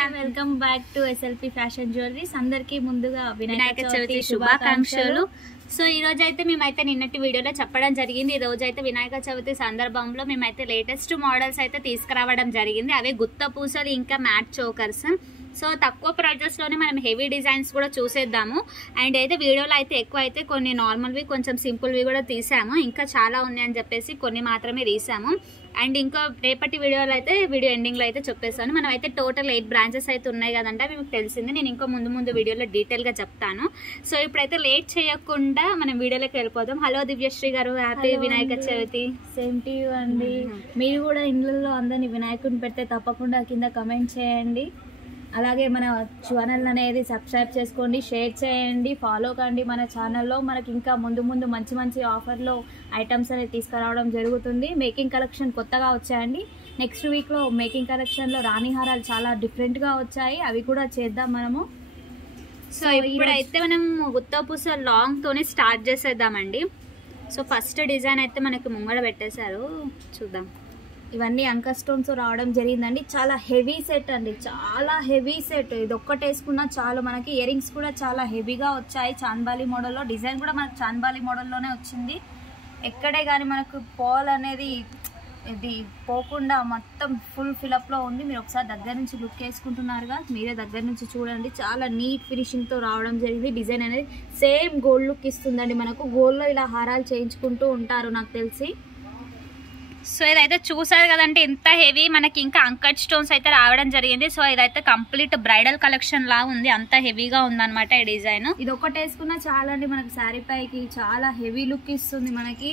Welcome back to SLP fashion jewelleries. అందరికీ ముందుగా వినాయక చవితి శుభాకాంక్షలు. సో ఈ రోజు అయితే మేమైతే నిన్నటి వీడియోలో చెప్పడం జరిగింది. ఈ రోజు అయితే వినాయక చవితి సందర్భంలో మేమైతే లేటెస్ట్ మోడల్స్ అయితే తీసుకురావడం జరిగింది. అవే గుత్త పూసలు ఇంకా మ్యాట్ చోకర్స్. సో తక్కువ ప్రైజెస్ లోనే మనం హెవీ డిజైన్స్ కూడా చూసేద్దాము. అండ్ అయితే వీడియోలో అయితే ఎక్కువ అయితే కొన్ని నార్మల్వి కొంచెం సింపుల్వి కూడా తీసాము. ఇంకా చాలా ఉన్నాయని చెప్పేసి కొన్ని మాత్రమే తీసాము. అండ్ ఇంకా రేపటి వీడియోలో అయితే వీడియో ఎండింగ్లో అయితే చెప్పేస్తాను. మనం అయితే టోటల్ 8 బ్రాంచెస్ అయితే ఉన్నాయి కదంటే మీకు తెలిసింది. నేను ఇంకా ముందు వీడియోలో డీటెయిల్గా చెప్తాను. సో ఇప్పుడైతే లేట్ చేయకుండా మనం వీడియోలోకి వెళ్ళిపోదాం. హలో దివ్యశ్రీ గారు, happy Vinayaka Chavithi. Same to you అండి. మీరు కూడా ఇండ్లలో అందరినీ వినాయకుడిని పెడితే తప్పకుండా కింద కమెంట్ చేయండి. అలాగే మన ఛానల్ అనేది సబ్స్క్రైబ్ చేసుకోండి, షేర్ చేయండి, ఫాలో కండి. మన ఛానల్లో మనకి ఇంకా ముందు మంచి ఆఫర్లో ఐటమ్స్ అనేది తీసుకురావడం జరుగుతుంది. మేకింగ్ కలెక్షన్ కొత్తగా వచ్చాయండి. నెక్స్ట్ వీక్లో మేకింగ్ కలెక్షన్లో రాణి హారాలు చాలా డిఫరెంట్గా వచ్చాయి. అవి కూడా చేద్దాం మనము. సో ఇప్పుడైతే మనం గుత్త పూస లాంగ్ తోనే స్టార్ట్ చేసేద్దామండి. సో ఫస్ట్ డిజైన్ అయితే మనకి ముంగడ పెట్టేశారు, చూద్దాం. ఇవన్నీ అంకర్ స్టోన్స్ రావడం జరిగిందండి. చాలా హెవీ సెట్ అండి, చాలా హెవీ సెట్. ఇది ఒక్కటి వేసుకున్నా చాలు. మనకి ఇయర్ రింగ్స్ కూడా చాలా హెవీగా వచ్చాయి. చాన్బాలి మోడల్లో డిజైన్ కూడా మనకు చాన్బాలి మోడల్లోనే వచ్చింది. ఎక్కడే కానీ మనకు పోల్ అనేది ఇది పోకుండా మొత్తం ఫుల్ ఫిలప్లో ఉంది. మీరు ఒకసారి దగ్గర నుంచి లుక్ వేసుకుంటున్నారుగా, మీరే దగ్గర నుంచి చూడండి. చాలా నీట్ ఫినిషింగ్తో రావడం జరిగింది. డిజైన్ అనేది సేమ్ గోల్డ్ లుక్ ఇస్తుందండి. మనకు గోల్డ్లో ఇలా హారాలు చేయించుకుంటూ ఉంటారు నాకు తెలిసి. సో ఇదైతే చూసారు కదంటే ఎంత హెవీ మనకి ఇంకా అంకట్ స్టోన్స్ అయితే రావడం జరిగింది. సో ఇదైతే కంప్లీట్ బ్రైడల్ కలెక్షన్ లా ఉంది, అంత హెవీగా ఉందన్నమాట ఈ డిజైన్. ఇది ఒకటి వేసుకున్నా చాలా అండి, మనకి శారీ పైకి చాలా హెవీ లుక్ ఇస్తుంది. మనకి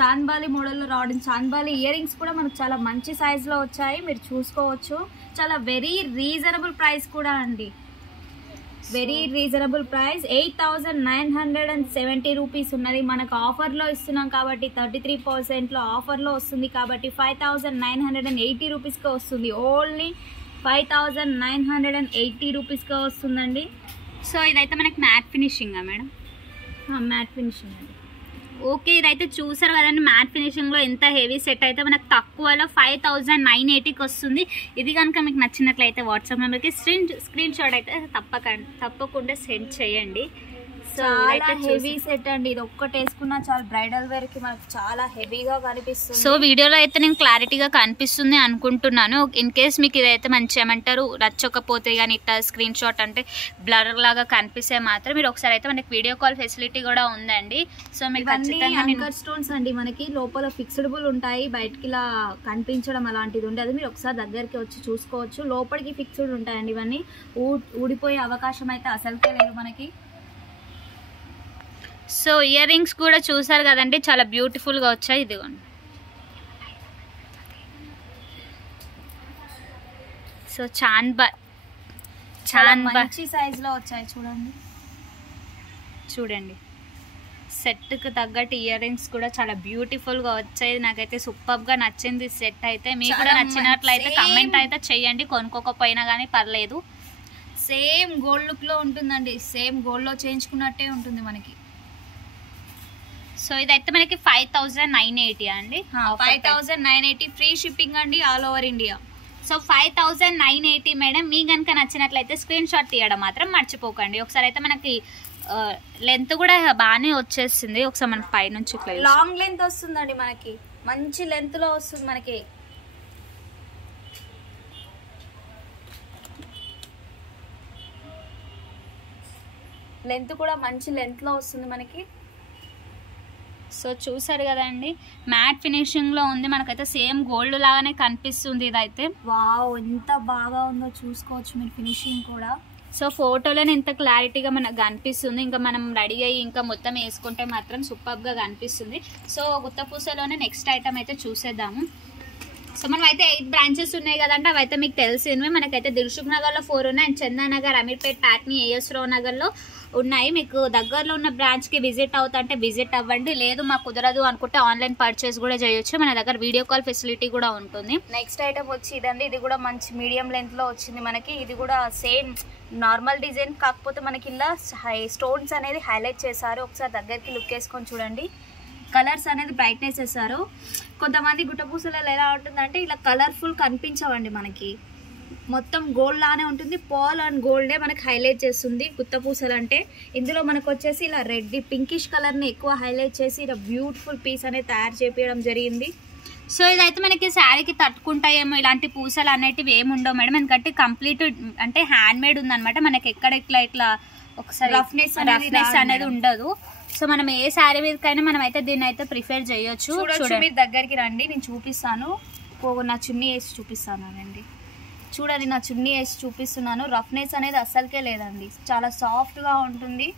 చాన్బాలి మోడల్లో రావడం. చాన్బాలి ఇయర్ రింగ్స్ కూడా మనకు చాలా మంచి సైజ్ లో వచ్చాయి, మీరు చూసుకోవచ్చు. చాలా వెరీ రీజనబుల్ ప్రైస్ కూడా అండి, వెరీ రీజనబుల్ ప్రైస్. 8,970 రూపీస్ ఉన్నది. మనకు ఆఫర్లో ఇస్తున్నాం కాబట్టి 33% ఆఫర్లో వస్తుంది కాబట్టి 5,980 రూపీస్కే వస్తుంది. ఓన్లీ 5,980 రూపీస్కే వస్తుందండి. సో ఇదైతే మనకి మ్యాట్ ఫినిషింగా మేడం? మ్యాట్ ఫినిషింగ్ అండి. ఓకే, ఇదైతే చూసారు కదండి మ్యాట్ ఫినిషింగ్లో ఎంత హెవీ సెట్ అయితే మనకు తక్కువలో 5,980కి వస్తుంది. ఇది కనుక మీకు నచ్చినట్లయితే వాట్సాప్ నెంబర్కి స్క్రీన్ షాట్ అయితే తప్పకుండా సెండ్ చేయండి. చాలా హెవీ సెట్ అండి. ఇది ఒక్కటి వేసుకున్నా చాలా బ్రైడల్ వేర్ కి మనకు చాలా హెవీగా కనిపిస్తుంది. సో వీడియోలో అయితే నేను క్లారిటీగా కనిపిస్తుంది అనుకుంటున్నాను. ఇన్ కేస్ మీకు ఇదైతే మంచి ఏమంటారు నచ్చకపోతే కానీ ఇట్లా స్క్రీన్ షాట్ అంటే బ్లర్ లాగా కనిపిస్తే మాత్రం మీరు ఒకసారి అయితే మనకి వీడియో కాల్ ఫెసిలిటీ కూడా ఉందండి. సో మీకు అంకర్ స్టోన్స్ అండి, మనకి లోపల ఫిక్స్డబుల్ ఉంటాయి, బయటకి ఇలా కనిపించడం అలాంటిది ఉండదు. మీరు ఒకసారి దగ్గరికి వచ్చి చూసుకోవచ్చు. లోపలికి ఫిక్స్డ్ ఉంటాయండి. ఇవన్నీ ఊడిపోయే అవకాశం అయితే అసలుకే లేదు మనకి. సో ఇయర్ రింగ్స్ కూడా చూసారు కదండి, చాలా బ్యూటిఫుల్ గా వచ్చాయి. ఇదిగోండి. సో మంచి సైజ్ లో వచ్చాయి చూడండి. సెట్ కు తగ్గట్టు ఇయర్ రింగ్స్ కూడా చాలా బ్యూటిఫుల్ గా వచ్చాయి. నాకైతే సూపర్ గా నచ్చింది సెట్ అయితే. మీకు కూడా నచ్చినట్లయితే కమెంట్ అయితే చెయ్యండి. కొనుక్కోకపోయినా కానీ పర్లేదు. సేమ్ గోల్డ్ లుక్ లో ఉంటుందండి, సేమ్ గోల్డ్ లో చేయించుకున్నట్టే ఉంటుంది మనకి. సో ఇదైతే మనకి 5,980 అండి. 5,980 ఫ్రీ షిప్పింగ్ అండి, all over India. So 5,980 madam. మీ కనుక నచ్చినట్లయితే స్క్రీన్ షాట్ తీయడం మాత్రం మర్చిపోకండి. ఒకసారి అయితే మనకి లెంత్ కూడా బాగానే వచ్చేసింది. ఒకసారి మనకి పై నుంచి లాంగ్ లెంత్ వస్తుందండి, మనకి మంచి లెంత్ లో వస్తుంది. మనకి లెంత్ కూడా మంచి లెంత్ లో వస్తుంది మనకి. సో చూసారు కదండి, మ్యాట్ ఫినిషింగ్ లో ఉంది. మనకైతే సేమ్ గోల్డ్ లాగానే కనిపిస్తుంది. ఇదైతే వావ్, ఎంత బాగా ఉందో చూసుకోవచ్చు మీరు ఫినిషింగ్ కూడా. సో ఫోటోలోనే ఎంత క్లారిటీగా మనకు కనిపిస్తుంది. ఇంకా మనం రెడీ అయ్యి ఇంకా మొత్తం వేసుకుంటే మాత్రం సూపర్ గా కనిపిస్తుంది. సో గుత్త పూసలోనే నెక్స్ట్ ఐటమ్ అయితే చూసేద్దాము. సో మనం అయితే 8 బ్రాంచెస్ ఉన్నాయి కదంటే అవైతే మీకు తెలిసినవి. మనకైతే దిల్సుఖ్ నగర్ లో 4 ఉన్నాయి, అండ్ చందానగర్, అమీర్పేట్, ప్యాట్నీ, AS రావు నగర్ లో ఉన్నాయి. మీకు దగ్గరలో ఉన్న బ్రాంచ్ కి విజిట్ అవుతుంటే విజిట్ అవ్వండి. లేదు మాకు కుదరదు అనుకుంటే ఆన్లైన్ పర్చేస్ కూడా చేయొచ్చు. మన దగ్గర వీడియో కాల్ ఫెసిలిటీ కూడా ఉంటుంది. నెక్స్ట్ ఐటమ్ వచ్చి ఇదండి. ఇది కూడా మంచి మీడియం లెంత్ లో వచ్చింది మనకి. ఇది కూడా సేమ్ నార్మల్ డిజైన్, కాకపోతే మనకి ఇలా స్టోన్స్ అనేది హైలైట్ చేశారు. ఒకసారి దగ్గరికి లుక్ వేసుకొని చూడండి. కలర్స్ అనేది బ్రైట్నెస్ చేశారు. కొంతమంది గుట్టపూసలలో ఎలా ఉంటుందంటే ఇలా కలర్ఫుల్ కనిపించవండి మనకి. మొత్తం గోల్డ్ లానే ఉంటుంది. పర్ల్ అండ్ గోల్డే మనకి హైలైట్ చేస్తుంది గుత్త పూసలు అంటే. ఇందులో మనకు వచ్చేసి ఇలా రెడ్ పింకిష్ కలర్ని ఎక్కువ హైలైట్ చేసి ఇలా బ్యూటిఫుల్ పీస్ అనేది తయారు చేపించడం జరిగింది. సో ఇదైతే మనకి శారీకి తట్టుకుంటాయేమో ఇలాంటి పూసలు అనేటివి ఏమి ఉండవు మేడం, ఎందుకంటే కంప్లీట్ అంటే హ్యాండ్ మేడ్ ఉందన్నమాట. మనకి ఎక్కడ ఇట్లా ఒకసారి రఫ్నెస్ అనేది ఉండదు. సో మనం ఏ శారీ మీదకైనా మనం అయితే దీన్ని అయితే ప్రిఫర్ చేయొచ్చు. చూడండి మీరు దగ్గరికి రండి, నేను చూపిస్తాను. నా చున్నీ వేసి చూపిస్తాను అండి. చూడండి నా చున్నీ వేసి చూపిస్తున్నాను. రఫ్నెస్ అనేది అస్సలకే లేదండి, చాలా సాఫ్ట్గా ఉంటుంది.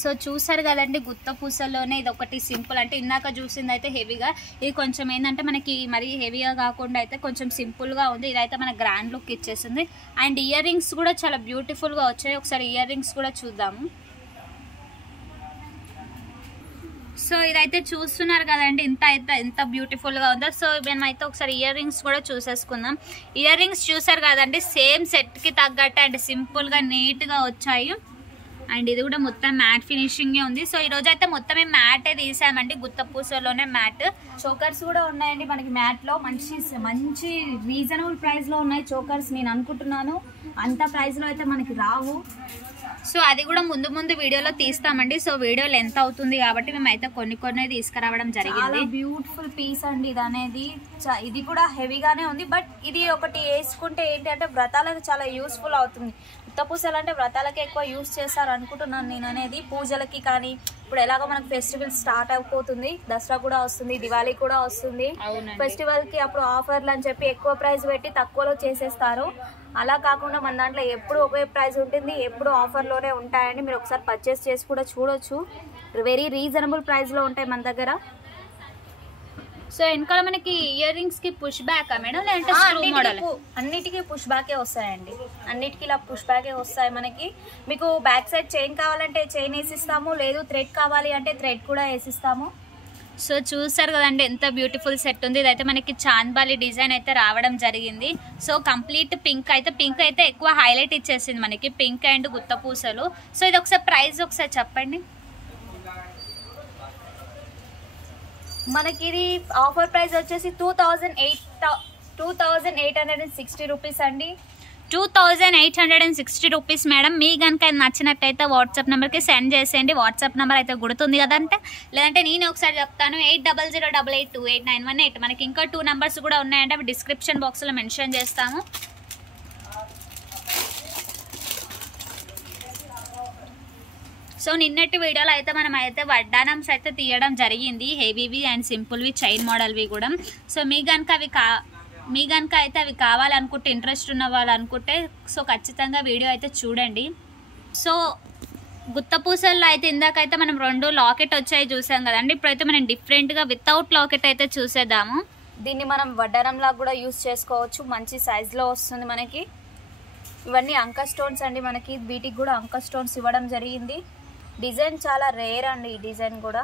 సో చూసారు కదండి, గుత్త పూసల్లోనే ఇది ఒకటి సింపుల్, అంటే ఇందాక చూసింది అయితే హెవీగా, ఇది కొంచెం ఏంటంటే మనకి మరీ హెవీగా కాకుండా అయితే కొంచెం సింపుల్గా ఉంది. ఇదైతే మన గ్రాండ్ లుక్ ఇచ్చేసింది. అండ్ ఇయర్ రింగ్స్ కూడా చాలా బ్యూటిఫుల్గా వచ్చాయి. ఒకసారి ఇయర్ రింగ్స్ కూడా చూద్దాము. సో ఇదైతే చూస్తున్నారు కదండి, ఎంత బ్యూటిఫుల్గా ఉందో. సో మేమైతే ఒకసారి ఇయర్ రింగ్స్ కూడా చూసేసుకుందాం. ఇయర్ రింగ్స్ చూసారు కదండి, సేమ్ సెట్కి తగ్గట్టు అండ్ సింపుల్గా నీట్గా వచ్చాయి. అండ్ ఇది కూడా మొత్తం మ్యాట్ ఫినిషింగే ఉంది. సో ఈ రోజు అయితే మొత్తం మేము మ్యాటే తీసామండి, గుత్త పూసలోనే మ్యాట్. చోకర్స్ కూడా ఉన్నాయండి మనకి మ్యాట్లో. మంచి రీజనబుల్ ప్రైస్లో ఉన్నాయి చోకర్స్. నేను అనుకుంటున్నాను అంత ప్రైస్లో అయితే మనకి రావు. సో అది కూడా ముందు వీడియోలో తీస్తామండి. సో వీడియో లెంత్ అవుతుంది కాబట్టి మేమైతే కొన్ని తీసుకురావడం జరిగింది. బ్యూటిఫుల్ పీస్ అండి ఇది అనేది. ఇది కూడా హెవీగానే ఉంది, బట్ ఇది ఒకటి వేసుకుంటే ఏంటంటే వ్రతాలకు చాలా యూస్ఫుల్ అవుతుంది. గుత్త పూసలు అంటే వ్రతాలకి ఎక్కువ యూస్ చేస్తారు అనుకుంటున్నాను నేను అనేది. పూజలకి కానీ ఇప్పుడు ఎలాగో మనకు ఫెస్టివల్ స్టార్ట్ అయిపోతుంది, దసరా కూడా వస్తుంది, దివాళీ కూడా వస్తుంది. ఫెస్టివల్ కి అప్పుడు ఆఫర్లు అని చెప్పి ఎక్కువ ప్రైస్ పెట్టి తక్కువలో చేసేస్తారు. అలా కాకుండా మన దాంట్లో ఎప్పుడు ఒకే ప్రైస్ ఉంటుంది, ఎప్పుడు ఆఫర్లోనే ఉంటాయండి. మీరు ఒకసారి పర్చేస్ చేసి కూడా చూడొచ్చు. వెరీ రీజనబుల్ ప్రైస్లో ఉంటాయి మన దగ్గర. సో వెనకాల మనకి ఇయర్ రింగ్స్ కి పుష్ బ్యాక్ మేడం, లేదంటే స్క్రూ మోడల్? అన్నిటికీ పుష్ బ్యాకే వస్తాయండి, అన్నిటికీ ఇలా పుష్ బ్యాకే వస్తాయి మనకి. మీకు బ్యాక్ సైడ్ చైన్ కావాలంటే చైన్ వేసిస్తాము, లేదు థ్రెడ్ కావాలి అంటే థ్రెడ్ కూడా వేసిస్తాము. సో చూసారు కదండి ఎంత బ్యూటిఫుల్ సెట్ ఉంది. ఇదైతే మనకి చాంద్బాలి డిజైన్ అయితే రావడం జరిగింది. సో కంప్లీట్ పింక్ అయితే ఎక్కువ హైలైట్ ఇచ్చేసింది మనకి, పింక్ అండ్ గుత్త పూసలు. సో ఇది ఒకసారి ప్రైస్ ఒకసారి చెప్పండి. మనకి ఇది ఆఫర్ ప్రైస్ వచ్చేసి 2860 రూపీస్ అండి. 2860 రూపీస్ మేడం. మీ కనుక నచ్చినట్టయితే వాట్సాప్ నెంబర్కి సెండ్ చేసేయండి. వాట్సాప్ నెంబర్ అయితే గుర్తుంది కదంటే, లేదంటే నేను ఒకసారి చెప్తాను, 800888289118. మనకి ఇంకా 2 నెంబర్స్ కూడా ఉన్నాయంటే అవి డిస్క్రిప్షన్ బాక్స్లో మెన్షన్ చేస్తాము. సో నిన్నటి వీడియోలో అయితే మనం అయితే వడ్డానమ్స్ అయితే తీయడం జరిగింది, హెవీవి అండ్ సింపుల్వి చైన్ మోడల్వి కూడా. సో మీ కనుక అయితే అవి కావాలనుకుంటే, ఇంట్రెస్ట్ ఉన్న వాళ్ళు అనుకుంటే సో ఖచ్చితంగా వీడియో అయితే చూడండి. సో గుత్త పూసల్లో అయితే ఇందాకైతే మనం 2 లాకెట్ వచ్చాయి చూసాం కదండి. ఇప్పుడైతే మనం డిఫరెంట్గా వితౌట్ లాకెట్ అయితే చూసేద్దాము. దీన్ని మనం వడ్డానంలా కూడా యూస్ చేసుకోవచ్చు, మంచి సైజులో వస్తుంది మనకి. ఇవన్నీ అంక స్టోన్స్ అండి, మనకి వీటికి కూడా అంక స్టోన్స్ ఇవ్వడం జరిగింది. డిజైన్ చాలా రేర్ అండి ఈ డిజైన్ కూడా.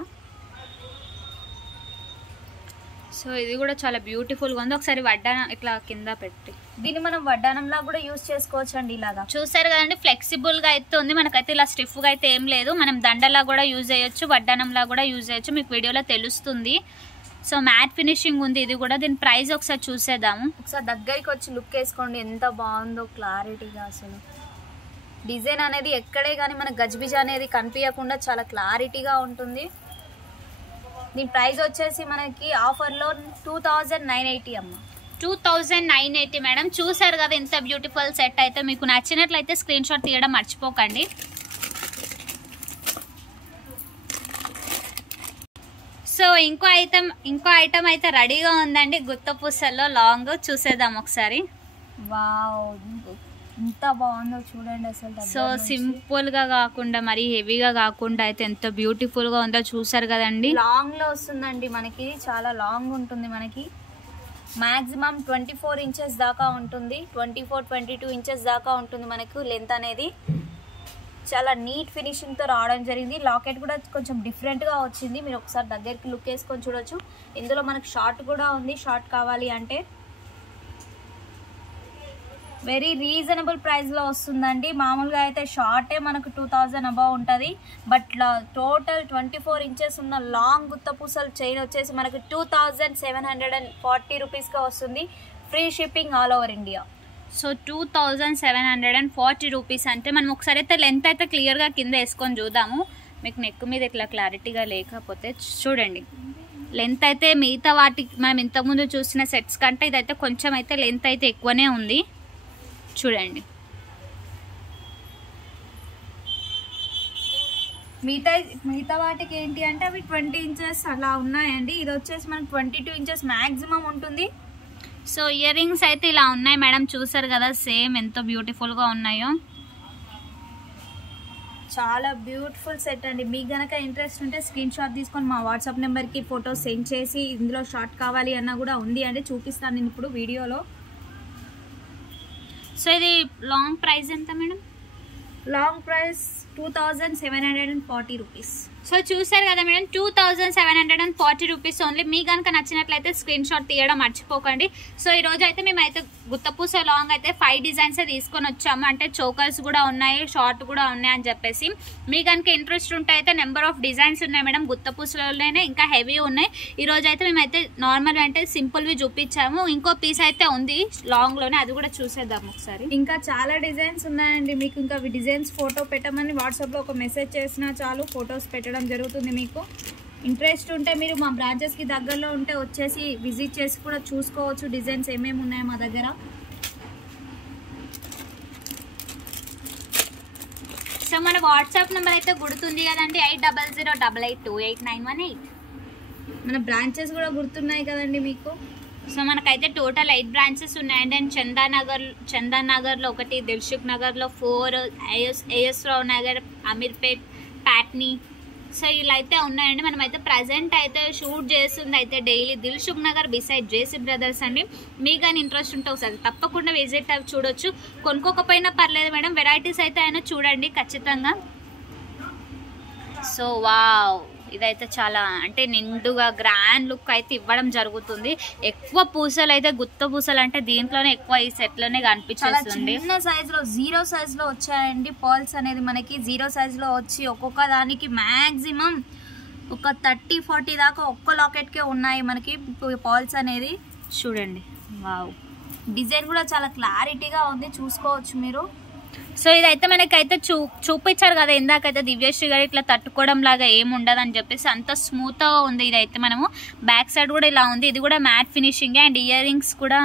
సో ఇది కూడా చాలా బ్యూటిఫుల్గా ఉంది. ఒకసారి వడ్డానం ఇట్లా కింద పెట్టి దీన్ని మనం వడ్డానంలా కూడా యూస్ చేసుకోవచ్చు అండి. ఇలాగా చూసారు కదండి, ఫ్లెక్సిబుల్గా అయితే ఉంది మనకైతే. ఇలా స్టిఫ్గా అయితే ఏం లేదు, మనం దండలా కూడా యూజ్ చేయొచ్చు, వడ్డానంలా కూడా యూజ్ చేయొచ్చు, మీకు వీడియోలో తెలుస్తుంది. సో మ్యాట్ ఫినిషింగ్ ఉంది ఇది కూడా. దీని ప్రైస్ ఒకసారి చూసేద్దాము. ఒకసారి దగ్గరికి వచ్చి లుక్ వేసుకోండి, ఎంత బాగుందో క్లారిటీగా. అసలు డిజైన్ అనేది ఎక్కడే కానీ మన గజ్బిజ అనేది కనిపించకుండా చాలా క్లారిటీగా ఉంటుంది. దీని ప్రైస్ వచ్చేసి మనకి ఆఫర్లో 2980 అమ్మ. 2980 మేడం. చూసారు కదా ఎంత బ్యూటిఫుల్ సెట్. అయితే మీకు నచ్చినట్లయితే స్క్రీన్ షాట్ తీయడం మర్చిపోకండి. సో ఇంకో ఐటమ్ అయితే రెడీగా ఉందండి, గుత్త పూసల్లో లాంగ్. చూసేద్దాం ఒకసారి. వావ్ ఎంత బాగుందో చూడండి అసలు. సో సింపుల్ గా కాకుండా మరి హెవీగా కాకుండా అయితే ఎంత బ్యూటిఫుల్ గా ఉందో చూసారు కదండి. లాంగ్ లో వస్తుందండి మనకి, చాలా లాంగ్ ఉంటుంది మనకి. మాక్సిమం 24 ఇంచెస్ దాకా ఉంటుంది, 24-22 ఇంచెస్ దాకా ఉంటుంది మనకు లెంత్ అనేది. చాలా నీట్ ఫినిషింగ్ తో రావడం జరిగింది. లాకెట్ కూడా కొంచెం డిఫరెంట్ గా వచ్చింది, మీరు ఒకసారి దగ్గరికి లుక్ వేసుకొని చూడొచ్చు. ఇందులో మనకు షార్ట్ కూడా ఉంది, షార్ట్ కావాలి అంటే. వెరీ రీజనబుల్ ప్రైస్లో వస్తుందండి. మామూలుగా అయితే షార్టే మనకు 2000 అబౌవ్ ఉంటుంది, బట్ టోటల్ 24 ఇంచెస్ ఉన్న లాంగ్ గుత్త పూసలు చైన్ వచ్చేసి మనకు 2740 రూపీస్గా వస్తుంది. Free shipping all over India. So 2740 rupees. అంటే మనం ఒకసారి అయితే లెంత్ అయితే క్లియర్గా కింద వేసుకొని చూద్దాము. మీకు నెక్ మీద ఇట్లా క్లారిటీగా లేకపోతే చూడండి. లెంత్ అయితే మిగతా వాటికి మనం ఇంతకుముందు చూసిన సెట్స్ కంటే ఇదైతే కొంచెం అయితే లెంత్ అయితే ఎక్కువనే ఉంది. చూడండి. మిగతా వాటికి ఏంటి అంటే అవి 20 ఇంచెస్ అలా ఉన్నాయండి. ఇది వచ్చేసి మనకి 22 ఇంచెస్ మ్యాక్సిమం ఉంటుంది. సో ఇయర్ రింగ్స్ అయితే ఇలా ఉన్నాయి మేడం, చూసారు కదా సేమ్ ఎంత బ్యూటిఫుల్గా ఉన్నాయో. చాలా బ్యూటిఫుల్ సెట్ అండి. మీకు గనక ఇంట్రెస్ట్ ఉంటే స్క్రీన్ షాట్ తీసుకొని మా వాట్సాప్ నెంబర్కి ఫోటో సెండ్ చేసి ఇందులో షార్ట్ కావాలి అన్నా కూడా ఉంది అంటే చూపిస్తాను నేను ఇప్పుడు వీడియోలో. సో ఇది లాంగ్ ప్రైస్ ఎంత madam? Long price 2740 rupees. So చూసారు కదా మేడం, 2740 రూపీస్ ఓన్లీ. మీ కనుక నచ్చినట్లయితే స్క్రీన్ షాట్ తీయడం మర్చిపోకండి. సో ఈ రోజు అయితే మేమైతే గుత్తపూస లాంగ్ అయితే 5 డిజైన్స్ తీసుకొని వచ్చాము. అంటే చోకర్స్ కూడా ఉన్నాయి, షార్ట్ కూడా ఉన్నాయి అని చెప్పేసి. మీ కనుక ఇంట్రెస్ట్ ఉంటే అయితే నెంబర్ ఆఫ్ డిజైన్స్ ఉన్నాయి మేడం. గుత్తపూసలోనే ఇంకా హెవీ ఉన్నాయి. ఈ రోజు అయితే మేమైతే నార్మల్ అంటే సింపుల్వి చూపించాము. ఇంకో పీస్ అయితే ఉంది లాంగ్లోనే, అది కూడా చూసేద్దాం ఒకసారి. ఇంకా చాలా డిజైన్స్ ఉన్నాయండి. మీకు ఇంకా డిజైన్స్ ఫోటో పెట్టమని వాట్సాప్లో ఒక మెసేజ్ చేసినా చాలు, ఫొటోస్ పెట్టడం జరుగుతుంది. మీకు ఇంట్రెస్ట్ ఉంటే మీరు మా బ్రాంచెస్కి దగ్గరలో ఉంటే వచ్చేసి విజిట్ చేసి కూడా చూసుకోవచ్చు డిజైన్స్ ఏమేమి ఉన్నాయో మా దగ్గర. సో మన వాట్సాప్ నెంబర్ అయితే గుర్తుంది కదండి, 8008828918. మన బ్రాంచెస్ కూడా గుర్తున్నాయి కదండి మీకు. సో మనకైతే టోటల్ 8 బ్రాంచెస్ ఉన్నాయండి. అండ్ చందాన్ నగర్లో ఒకటి, దిల్సుఖ్ నగర్లో 4, ఏఎస్ రావు నగర్, అమీర్పేట్, ప్యాట్నీ. సో ఇలా అయితే ఉన్నాయండి. మనమైతే ప్రజెంట్ అయితే షూట్ చేస్తుంది అయితే daily Dilsukh Nagar beside JC brothers అండి. మీకు కానీ ఇంట్రెస్ట్ ఉంటే ఒకసారి తప్పకుండా విజిట్ అవి చూడొచ్చు. కొనుక్కోకపోయినా పర్లేదు మేడం, వెరైటీస్ అయితే అయినా చూడండి ఖచ్చితంగా. సో వావ్, ఇదైతే చాలా అంటే నిండుగా గ్రాండ్ లుక్ అయితే ఇవ్వడం జరుగుతుంది. ఎక్కువ పూసలు అయితే గుత్త పూసలు అంటే దీంట్లోనే ఎక్కువ ఈ సెట్ లోనే కనిపించేస్తుంది. చిన్న సైజ్ లో 0 సైజ్ లో వచ్చాయండి పర్ల్స్ అనేది. మనకి 0 సైజ్ లో వచ్చి ఒక్కొక్క దానికి మాక్సిమం ఒక 30-40 దాకా ఒక్క లాకెట్ కే ఉన్నాయి మనకి పర్ల్స్ అనేది. చూడండి వావ్, డిజైన్ కూడా చాలా క్లారిటీగా ఉంది, చూసుకోవచ్చు మీరు. సో ఇదైతే మనకైతే చూపించారు కదా ఇందాకైతే దివ్యశ్రీ గారు, ఇట్లా తట్టుకోవడం లాగా ఏమి ఉండదు అని చెప్పేసి అంత స్మూత్ గా ఉంది. ఇదైతే మనము బ్యాక్ సైడ్ కూడా ఇలా ఉంది. ఇది కూడా matte finishing. And ear rings కూడా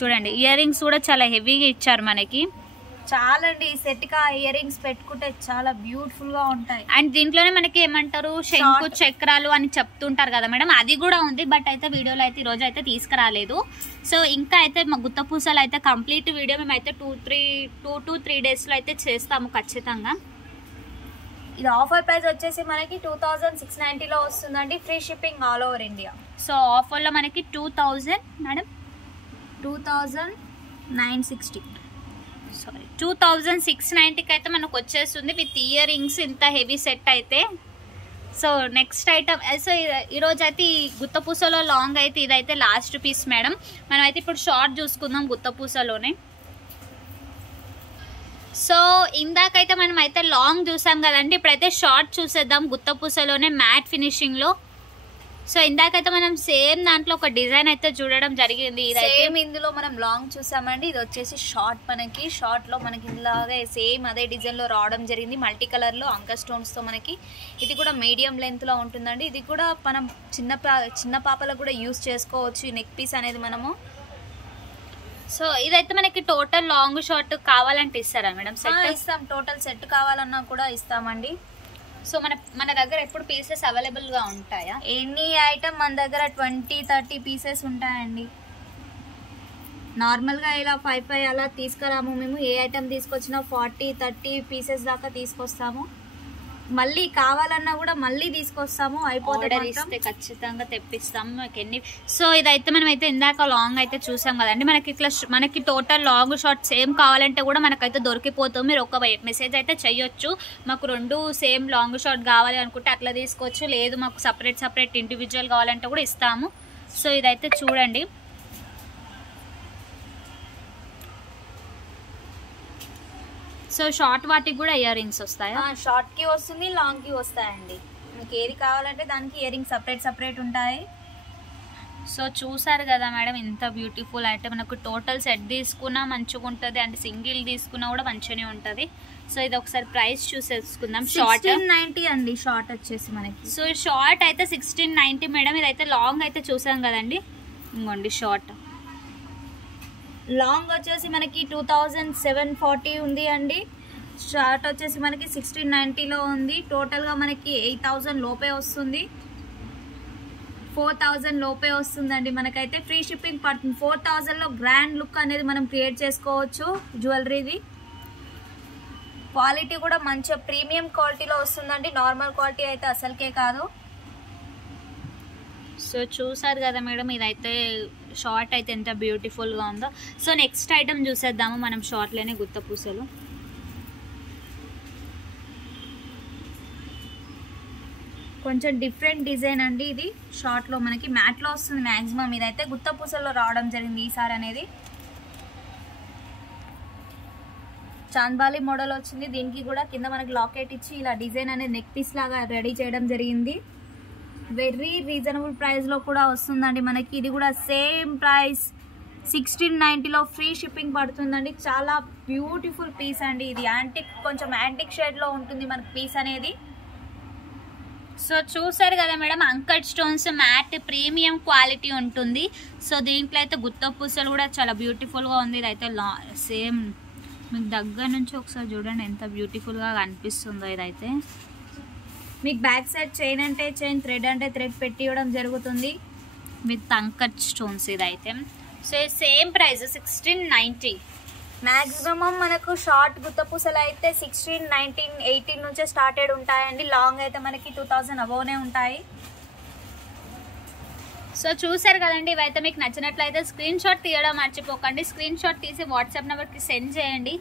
చూడండి, ఇయర్ రింగ్స్ కూడా చాలా హెవీగా ఇచ్చారు మనకి. చాలా అండి, ఈ సెట్ కా ఇయర్ రింగ్స్ పెట్టుకుంటే చాలా బ్యూటిఫుల్ గా ఉంటాయి. అండ్ దీంట్లోనే మనకి ఏమంటారు శంకు చక్రాలు అని చెప్తుంటారు కదా మేడం, అది కూడా ఉంది. బట్ అయితే వీడియోలో అయితే ఈ రోజు అయితే తీసుకురాలేదు. సో ఇంకా అయితే మా గుత్త పూసలు అయితే కంప్లీట్ వీడియో మేమైతే 2 to 3 days లో అయితే చేస్తాము ఖచ్చితంగా. ఇది ఆఫర్ ప్రైస్ వచ్చేసి మనకి 2690 లో వస్తుందండి. Free shipping all over India. So offer లో మనకి 2000 మేడం 2960 సారీ 2690కి అయితే మనకు వచ్చేస్తుంది విత్ ఇయర్ రింగ్స్ ఇంత హెవీ సెట్ అయితే. సో నెక్స్ట్ ఐటమ్, సో ఈరోజు అయితే ఈ గుత్తపూసలో లాంగ్ అయితే ఇదైతే లాస్ట్ పీస్ మేడం. మనం అయితే ఇప్పుడు షార్ట్ చూసుకుందాం గుత్తపూసలోనే. సో ఇందాకైతే మనం అయితే లాంగ్ చూసాం కదండి, ఇప్పుడైతే షార్ట్ చూసేద్దాం గుత్తపూసలోనే మ్యాట్ ఫినిషింగ్లో. సో ఇందాకైతే మనం సేమ్ దాంట్లో ఒక డిజైన్ అయితే చూడడం జరిగింది. సేమ్ ఇందులో మనం లాంగ్ చూసామండి, ఇది వచ్చేసి షార్ట్. మనకి షార్ట్ లో మనకి ఇలాగే సేమ్ అదే డిజైన్ లో రావడం జరిగింది, మల్టీ కలర్ లో అంక స్టోన్స్ తో. మనకి ఇది కూడా మీడియం లెంత్ లో ఉంటుందండి. ఇది కూడా మనం చిన్న పాపలకు కూడా యూస్ చేసుకోవచ్చు ఈ నెక్ పీస్ అనేది మనము. సో ఇదైతే మనకి టోటల్ లాంగ్ షార్ట్ కావాలంటే ఇస్తారా మేడం? సెట్ ఇస్తాం, టోటల్ సెట్ కావాలన్నా కూడా ఇస్తామండి. సో మన దగ్గర ఎప్పుడు పీసెస్ అవైలబుల్ గా ఉంటాయా? ఎనీ ఐటమ్ మన దగ్గర 20-30 పీసెస్ ఉంటాయండి. నార్మల్ గా ఇలా 5 అలా తీసుకురాము మేము. ఏ ఐటమ్ తీసుకొచ్చినా 40-30 పీసెస్ దాకా తీసుకొస్తాము. మళ్ళీ కావాలన్నా కూడా మళ్ళీ తీసుకొస్తాము, అయిపోతే ఖచ్చితంగా తెప్పిస్తాము మనకి ఎన్ని. సో ఇదైతే మనం అయితే ఇందాక లాంగ్ అయితే చూసాం కదండి, మనకి ఇట్లా మనకి టోటల్ లాంగ్ షార్ట్ సేమ్ కావాలంటే కూడా మనకైతే దొరికిపోతుంది. మీరు ఒక మెసేజ్ అయితే చెయ్యొచ్చు, మాకు 2 సేమ్ లాంగ్ షార్ట్ కావాలి అనుకుంటే అట్లా తీసుకోవచ్చు. లేదు మాకు సపరేట్ ఇండివిజువల్ కావాలంటే కూడా ఇస్తాము. సో ఇదైతే చూడండి, సో షార్ట్ వాటికి కూడా ఇయర్ రింగ్స్ వస్తాయా? షార్ట్ కి వస్తుంది, లాంగ్ కి వస్తాయండి. మీకు ఏది కావాలంటే దానికి ఇయర్ రింగ్స్ సపరేట్ ఉంటాయి. సో చూసారు కదా మేడం, ఇంత బ్యూటిఫుల్ అయితే మనకు టోటల్ సెట్ తీసుకున్నా మంచిగా ఉంటుంది అండ్ సింగిల్ తీసుకున్నా కూడా మంచిగానే ఉంటుంది. సో ఇది ఒకసారి ప్రైస్ చూసేసుకుందాం. షార్ట్ 1690 అండి షార్ట్ వచ్చేసి మనకి. సో షార్ట్ అయితే 1690 మేడం. ఇదైతే లాంగ్ అయితే చూసాం కదండి, ఇంకోండి షార్ట్. లాంగ్ వచ్చేసి మనకి 2740 ఉంది అండి. షార్ట్ వచ్చేసి మనకి 1690లో ఉంది. టోటల్గా మనకి 8000 లోపే వస్తుంది, 4000 లోపే వస్తుందండి. మనకైతే ఫ్రీ షిప్పింగ్ పడుతుంది. 4000లో గ్రాండ్ లుక్ అనేది మనం క్రియేట్ చేసుకోవచ్చు జ్యువెలరీది. క్వాలిటీ కూడా మంచి ప్రీమియం క్వాలిటీలో వస్తుందండి, నార్మల్ క్వాలిటీ అయితే అసలుకే కాదు. సో చూసారు కదా మేడం, ఇదైతే షార్ట్ అయితే ఎంత బ్యూటిఫుల్గా ఉందో. సో నెక్స్ట్ ఐటమ్ చూసేద్దాము మనం, షార్ట్లోనే గుత్త పూసలు. కొంచెం డిఫరెంట్ డిజైన్ అండి ఇది. షార్ట్లో మనకి మ్యాట్లో వస్తుంది మ్యాక్సిమం. ఇదైతే గుత్త పూసల్లో రావడం జరిగింది ఈసారి అనేది. చాంద్బాలి మోడల్ వచ్చింది. దీనికి కూడా కింద మనకి లాకెట్ ఇచ్చి ఇలా డిజైన్ అనేది నెక్ పీస్ లాగా రెడీ చేయడం జరిగింది. వెరీ రీజనబుల్ ప్రైస్లో కూడా వస్తుందండి మనకి. ఇది కూడా సేమ్ ప్రైస్ 1690లో ఫ్రీ షిప్పింగ్ పడుతుందండి. చాలా బ్యూటిఫుల్ పీస్ అండి ఇది. యాంటిక్, కొంచెం యాంటిక్ షేడ్లో ఉంటుంది మనకి పీస్ అనేది. సో చూసారు కదా madam, uncut stones mat premium quality ఉంటుంది. సో దీంట్లో అయితే గుత్త పూసలు కూడా చాలా బ్యూటిఫుల్గా ఉంది. ఇదైతే సేమ్ మీకు దగ్గర నుంచి ఒకసారి చూడండి ఎంత బ్యూటిఫుల్గా కనిపిస్తుందో. ఇదైతే మీకు బ్యాక్ సైడ్ చైన్ అంటే చైన్, థ్రెడ్ అంటే థ్రెడ్ పెట్టి ఇవ్వడం జరుగుతుంది విత్ అంకట్ స్టోన్స్. ఇదైతే సో సేమ్ ప్రైస్ 1690. మ్యాక్సిమం మనకు షార్ట్ గుత్త పూసలు అయితే 16, 18 నుంచే స్టార్టెడ్ ఉంటాయండి. లాంగ్ అయితే మనకి 2000 అబోవ్నే ఉంటాయి. సో చూసారు కదండి, ఇవైతే మీకు నచ్చినట్లయితే స్క్రీన్ షాట్ తీయడం మర్చిపోకండి. స్క్రీన్ షాట్ తీసి వాట్సాప్ నెంబర్కి సెండ్ చేయండి.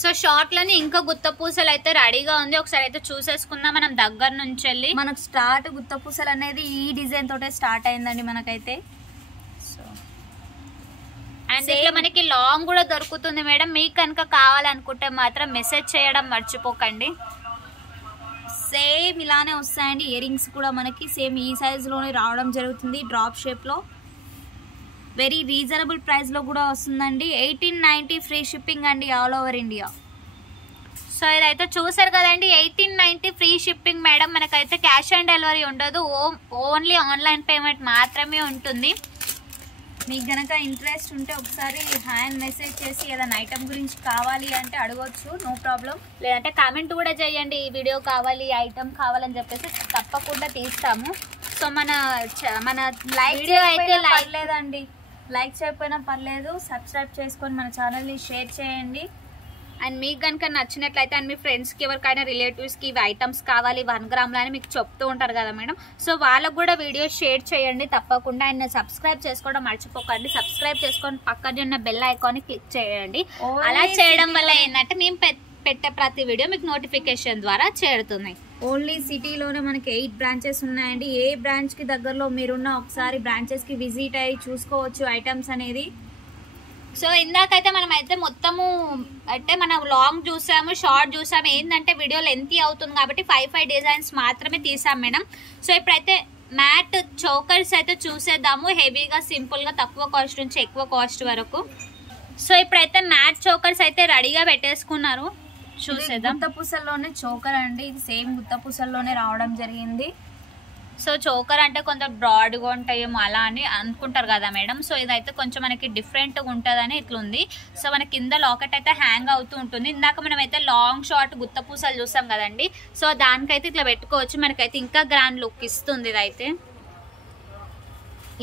సో షార్ట్లోనే ఇంకా గుత్త పూసలు అయితే రెడీగా ఉంది. ఒకసారి అయితే చూసేసుకుందాం మనం దగ్గర నుంచి వెళ్ళి. మనకు స్టార్ట్ గుత్త పూసలు అనేది ఈ డిజైన్ తోటే స్టార్ట్ అయిందండి మనకైతే. సో అండ్ ఇట్లా మనకి లాంగ్ కూడా దొరుకుతుంది మేడం. మీకు కనుక కావాలనుకుంటే మాత్రం మెసేజ్ చేయడం మర్చిపోకండి. సేమ్ ఇలానే వస్తాయండి. ఇయర్ రింగ్స్ కూడా మనకి సేమ్ ఈ సైజులోనే రావడం జరుగుతుంది, డ్రాప్ షేప్లో. వెరీ రీజనబుల్ ప్రైస్లో కూడా వస్తుందండి. 1890 ఫ్రీ షిప్పింగ్ అండి ఆల్ ఓవర్ ఇండియా. సో ఇదైతే చూసారు కదండి, 1890 ఫ్రీ షిప్పింగ్ మేడం. మనకైతే క్యాష్ ఆన్ డెలివరీ ఉండదు, ఓన్లీ ఆన్లైన్ పేమెంట్ మాత్రమే ఉంటుంది. మీకు గనక ఇంట్రెస్ట్ ఉంటే ఒకసారి హ్యాండ్ మెసేజ్ చేసి ఏదైనా ఐటమ్ గురించి కావాలి అంటే అడగవచ్చు, నో ప్రాబ్లం. లేదంటే కామెంట్ కూడా చేయండి, ఈ వీడియో కావాలి, ఐటమ్ కావాలని చెప్పేసి తప్పకుండా తీస్తాము. సో మన లైక్ అయితే లేదండి, లైక్ చేయకపోయినా పర్లేదు, సబ్స్క్రైబ్ చేసుకొని మన ఛానల్ని షేర్ చేయండి. అండ్ మీకు కనుక నచ్చినట్లయితే అండ్ మీ ఫ్రెండ్స్కి ఎవరికైనా రిలేటివ్స్కి ఇవి ఐటమ్స్ కావాలి 1 గ్రామ్లో అని మీకు చెప్తూ ఉంటారు కదా మేడం. సో వాళ్ళకు కూడా వీడియో షేర్ చేయండి తప్పకుండా. అండ్ సబ్స్క్రైబ్ చేసుకోవడం మర్చిపోకండి. సబ్స్క్రైబ్ చేసుకొని పక్కన ఉన్న బెల్ ఐకాన్ని క్లిక్ చేయండి. అలా చేయడం వల్ల ఏంటంటే మేము పెట్టే ప్రతి వీడియో మీకు నోటిఫికేషన్ ద్వారా చేరుతుంది. ఓన్లీ సిటీలోనే మనకి 8 బ్రాంచెస్ ఉన్నాయండి. ఏ బ్రాంచ్కి దగ్గరలో మీరున్న ఒకసారి బ్రాంచెస్కి విజిట్ అయ్యి చూసుకోవచ్చు ఐటమ్స్ అనేది. సో ఇందాకైతే మనం అయితే మొత్తము అంటే మనం లాంగ్ చూసాము, షార్ట్ చూసాము. ఏంటంటే వీడియో లెంతీ అవుతుంది కాబట్టి 5 డిజైన్స్ మాత్రమే తీసాం మేడం. సో ఇప్పుడైతే మ్యాట్ చోకర్స్ అయితే చూసేద్దాము. హెవీగా, సింపుల్గా, తక్కువ కాస్ట్ నుంచి ఎక్కువ కాస్ట్ వరకు. సో ఇప్పుడైతే మ్యాట్ చోకర్స్ అయితే రెడీగా పెట్టేసుకున్నారు, చూసేద్దాం. గుత్త పూసల్లోనే చోకర్ అండి, ఇది సేమ్ గుత్త పూసల్లోనే రావడం జరిగింది. సో చోకర్ అంటే కొంచెం బ్రాడ్గా ఉంటాయేమో అలా అని అనుకుంటారు కదా మేడం. సో ఇదైతే కొంచెం మనకి డిఫరెంట్గా ఉంటుందని ఇట్లుంది. సో మన కింద లాకెట్ అయితే హ్యాంగ్ అవుతూ ఉంటుంది. ఇందాక మనం అయితే లాంగ్ షార్ట్ గుత్త పూసలు చూసాం కదండి. సో దానికైతే ఇట్లా పెట్టుకోవచ్చు, మనకైతే ఇంకా గ్రాండ్ లుక్ ఇస్తుంది ఇదైతే.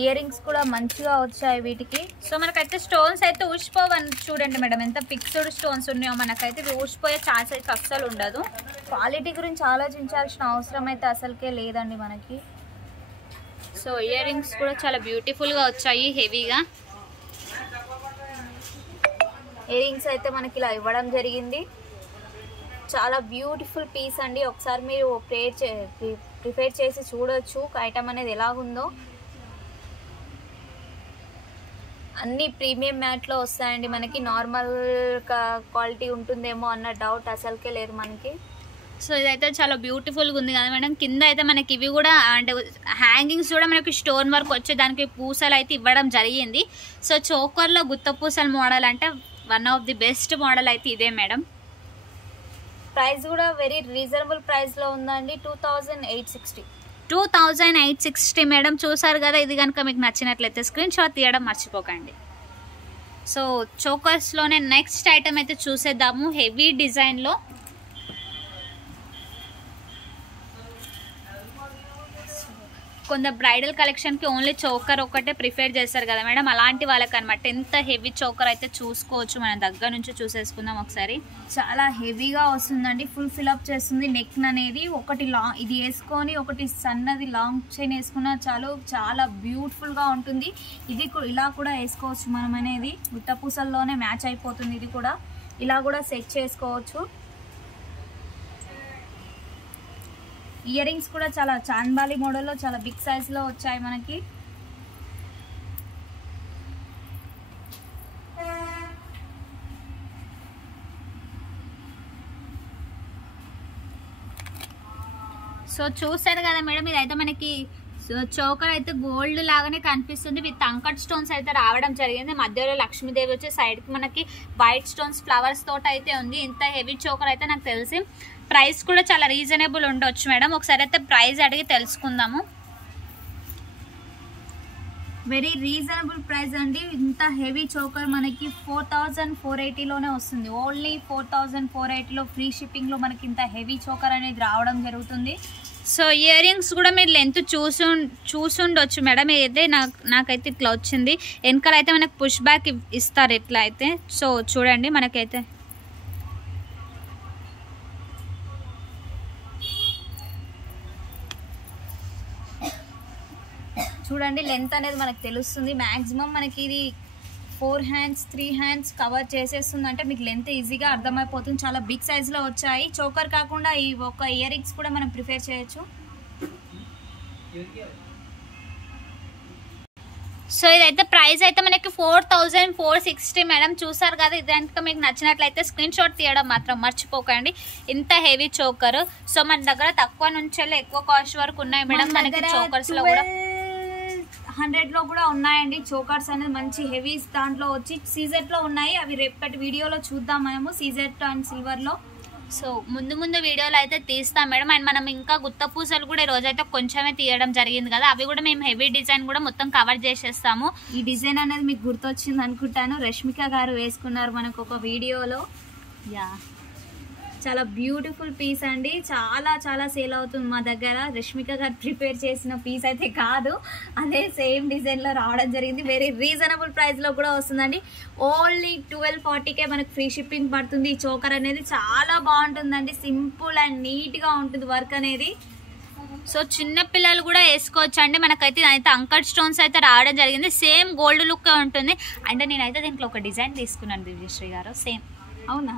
ఇయర్ రింగ్స్ కూడా మంచిగా వచ్చాయి వీటికి. సో మనకైతే స్టోన్స్ అయితే ఊసిపోవని చూడండి మేడం, ఎంత ఫిక్స్డ్ స్టోన్స్ ఉన్నాయో. మనకైతే ఇవి ఊసిపోయే ఛాన్స్ అయితే అస్సలు ఉండదు. క్వాలిటీ గురించి ఆలోచించాల్సిన అవసరం అయితే అసలుకే లేదండి మనకి. సో ఇయర్ రింగ్స్ కూడా చాలా బ్యూటిఫుల్గా వచ్చాయి, హెవీగా. ఇయర్ రింగ్స్ అయితే మనకి ఇలా ఇవ్వడం జరిగింది. చాలా బ్యూటిఫుల్ పీస్ అండి. ఒకసారి మీరు ప్రిపేర్ చేసి చూడొచ్చు ఐటమ్ అనేది ఎలాగుందో. అన్ని ప్రీమియం మ్యాట్లో వస్తాయండి మనకి. నార్మల్ క్వాలిటీ ఉంటుందేమో అన్న డౌట్ అసలుకే లేదు మనకి. సో ఇదైతే చాలా బ్యూటిఫుల్గా ఉంది కదా మేడం. కింద అయితే మనకి ఇవి కూడా అంటే హ్యాంగింగ్స్ కూడా మనకి స్టోన్ వర్క్ వచ్చే దానికి పూసలు అయితే ఇవ్వడం జరిగింది. సో చోకర్లో గుత్త పూసల మోడల్ అంటే one of the best model అయితే ఇదే మేడం. ప్రైస్ కూడా వెరీ రీజనబుల్ ప్రైస్లో ఉందండి. 2860. 2860 మేడం. చూసారు కదా, ఇది కనుక మీకు నచ్చినట్లయితే స్క్రీన్ షాట్ తీయడం మర్చిపోకండి. సో చోకర్స్లోనే నెక్స్ట్ ఐటమ్ అయితే చూసేద్దాము. హెవీ డిజైన్లో కొంత బ్రైడల్ కలెక్షన్కి ఓన్లీ చోకర్ ఒకటే ప్రిఫర్ చేస్తారు కదా మేడం, అలాంటి వాళ్ళకి అనమాట. ఎంత హెవీ చోకర్ అయితే చూసుకోవచ్చు, మన దగ్గర నుంచి చూసేసుకుందాం ఒకసారి. చాలా హెవీగా వస్తుందండి, ఫుల్ ఫిల్అప్ చేస్తుంది. నెక్ అనేది ఒకటి లాంగ్ ఇది వేసుకొని ఒకటి సన్నది లాంగ్ చైన్ వేసుకున్నా చాలు, చాలా బ్యూటిఫుల్గా ఉంటుంది. ఇది ఇలా కూడా వేసుకోవచ్చు మనం అనేది, గుత్తపూసల్లోనే మ్యాచ్ అయిపోతుంది. ఇది కూడా ఇలా కూడా సెట్ చేసుకోవచ్చు. ఇయర్ రింగ్స్ కూడా చాలా చాంద్బాలి మోడల్లో చాలా బిగ్ సైజ్లో వచ్చాయి మనకి. సో చూసారు కదా మేడం, ఇదైతే మనకి చోకర్ అయితే గోల్డ్ లాగానే కనిపిస్తుంది. విత్ అంకట్ స్టోన్స్ అయితే రావడం జరిగింది. మధ్యలో లక్ష్మీదేవి వచ్చి సైడ్ కి మనకి వైట్ స్టోన్స్ ఫ్లవర్స్ తోట అయితే ఉంది. ఇంత హెవీ చోకర్ అయితే నాకు తెలిసి ప్రైస్ కూడా చాలా రీజనబుల్ ఉండొచ్చు మేడం. ఒకసారి అయితే ప్రైస్ అడిగి తెలుసుకుందాము. వెరీ రీజనబుల్ ప్రైస్ అండి. ఇంత హెవీ చోకర్ మనకి 4480లోనే వస్తుంది. ఓన్లీ 4480లో ఫ్రీ షిప్పింగ్లో మనకి ఇంత హెవీ చోకర్ అనేది రావడం జరుగుతుంది. సో ఇయర్ రింగ్స్ కూడా మీరు లెంత్ చూసుండొచ్చు మేడం. అయితే నాకైతే ఇట్లా వచ్చింది. వెనకాల అయితే మనకు పుష్ బ్యాక్ ఇస్తారు ఇట్లా అయితే. సో చూడండి, మనకైతే చూడండి లెంత్ అనేది మనకు తెలుస్తుంది. మ్యాక్సిమం మనకి ఇది 4 హ్యాండ్స్ 3 హ్యాండ్స్ కవర్ చేసేస్తుంది. అంటే మీకు లెంత్ ఈజీగా అర్థమైపోతుంది. చాలా బిగ్ సైజ్లో వచ్చాయి. చోకర్ కాకుండా ఈ ఒక ఇయర్ రింగ్స్ కూడా మనం ప్రిఫర్ చేయొచ్చు. సో ఇదైతే ప్రైస్ అయితే మనకి 4460 మేడం. చూసారు కదా, ఇది కనుక మీకు నచ్చినట్లయితే స్క్రీన్ షాట్ తీయడం మాత్రం మర్చిపోకండి. ఇంత హెవీ చోకర్. సో మన దగ్గర తక్కువ నుంచి ఎక్కువ కాస్ట్ వరకు ఉన్నాయి మేడం. మనకి చోకర్స్ లో కూడా 100లో కూడా ఉన్నాయండి చోకర్స్ అనేది. మంచి హెవీ దాంట్లో వచ్చి సీజెట్ లో ఉన్నాయి. అవి రేపటి వీడియోలో చూద్దాం మనము, సీజెట్ అండ్ సిల్వర్ లో. సో ముందు వీడియోలో అయితే తీస్తాం మేడం. అండ్ మనం ఇంకా గుత్త పూసలు కూడా ఈ రోజైతే కొంచెమే తీయడం జరిగింది కదా, అవి కూడా మేము హెవీ డిజైన్ కూడా మొత్తం కవర్ చేసేస్తాము. ఈ డిజైన్ అనేది మీకు గుర్తొచ్చింది అనుకుంటాను. రష్మిక గారు వేసుకున్నారు మనకు ఒక వీడియోలో. యా, చాలా బ్యూటిఫుల్ పీస్ అండి. చాలా సేల్ అవుతుంది మా దగ్గర. రష్మిక గారు ప్రిపేర్ చేసిన పీస్ అయితే కాదు, అదే సేమ్ డిజైన్లో రావడం జరిగింది. వెరీ రీజనబుల్ ప్రైస్లో కూడా వస్తుందండి. ఓన్లీ 1240కే మనకు ఫ్రీ షిప్పింగ్ పడుతుంది. ఈ చోకర్ అనేది చాలా బాగుంటుందండి. సింపుల్ అండ్ నీట్గా ఉంటుంది వర్క్ అనేది. సో చిన్న పిల్లలు కూడా వేసుకోవచ్చు అండి. మనకైతే అయితే అంకట్ స్టోన్స్ అయితే రావడం జరిగింది. సేమ్ గోల్డ్ లుక్ ఉంటుంది. అంటే నేనైతే దీంట్లో ఒక డిజైన్ తీసుకున్నాను దివ్యశ్రీ గారు. సేమ్. అవునా?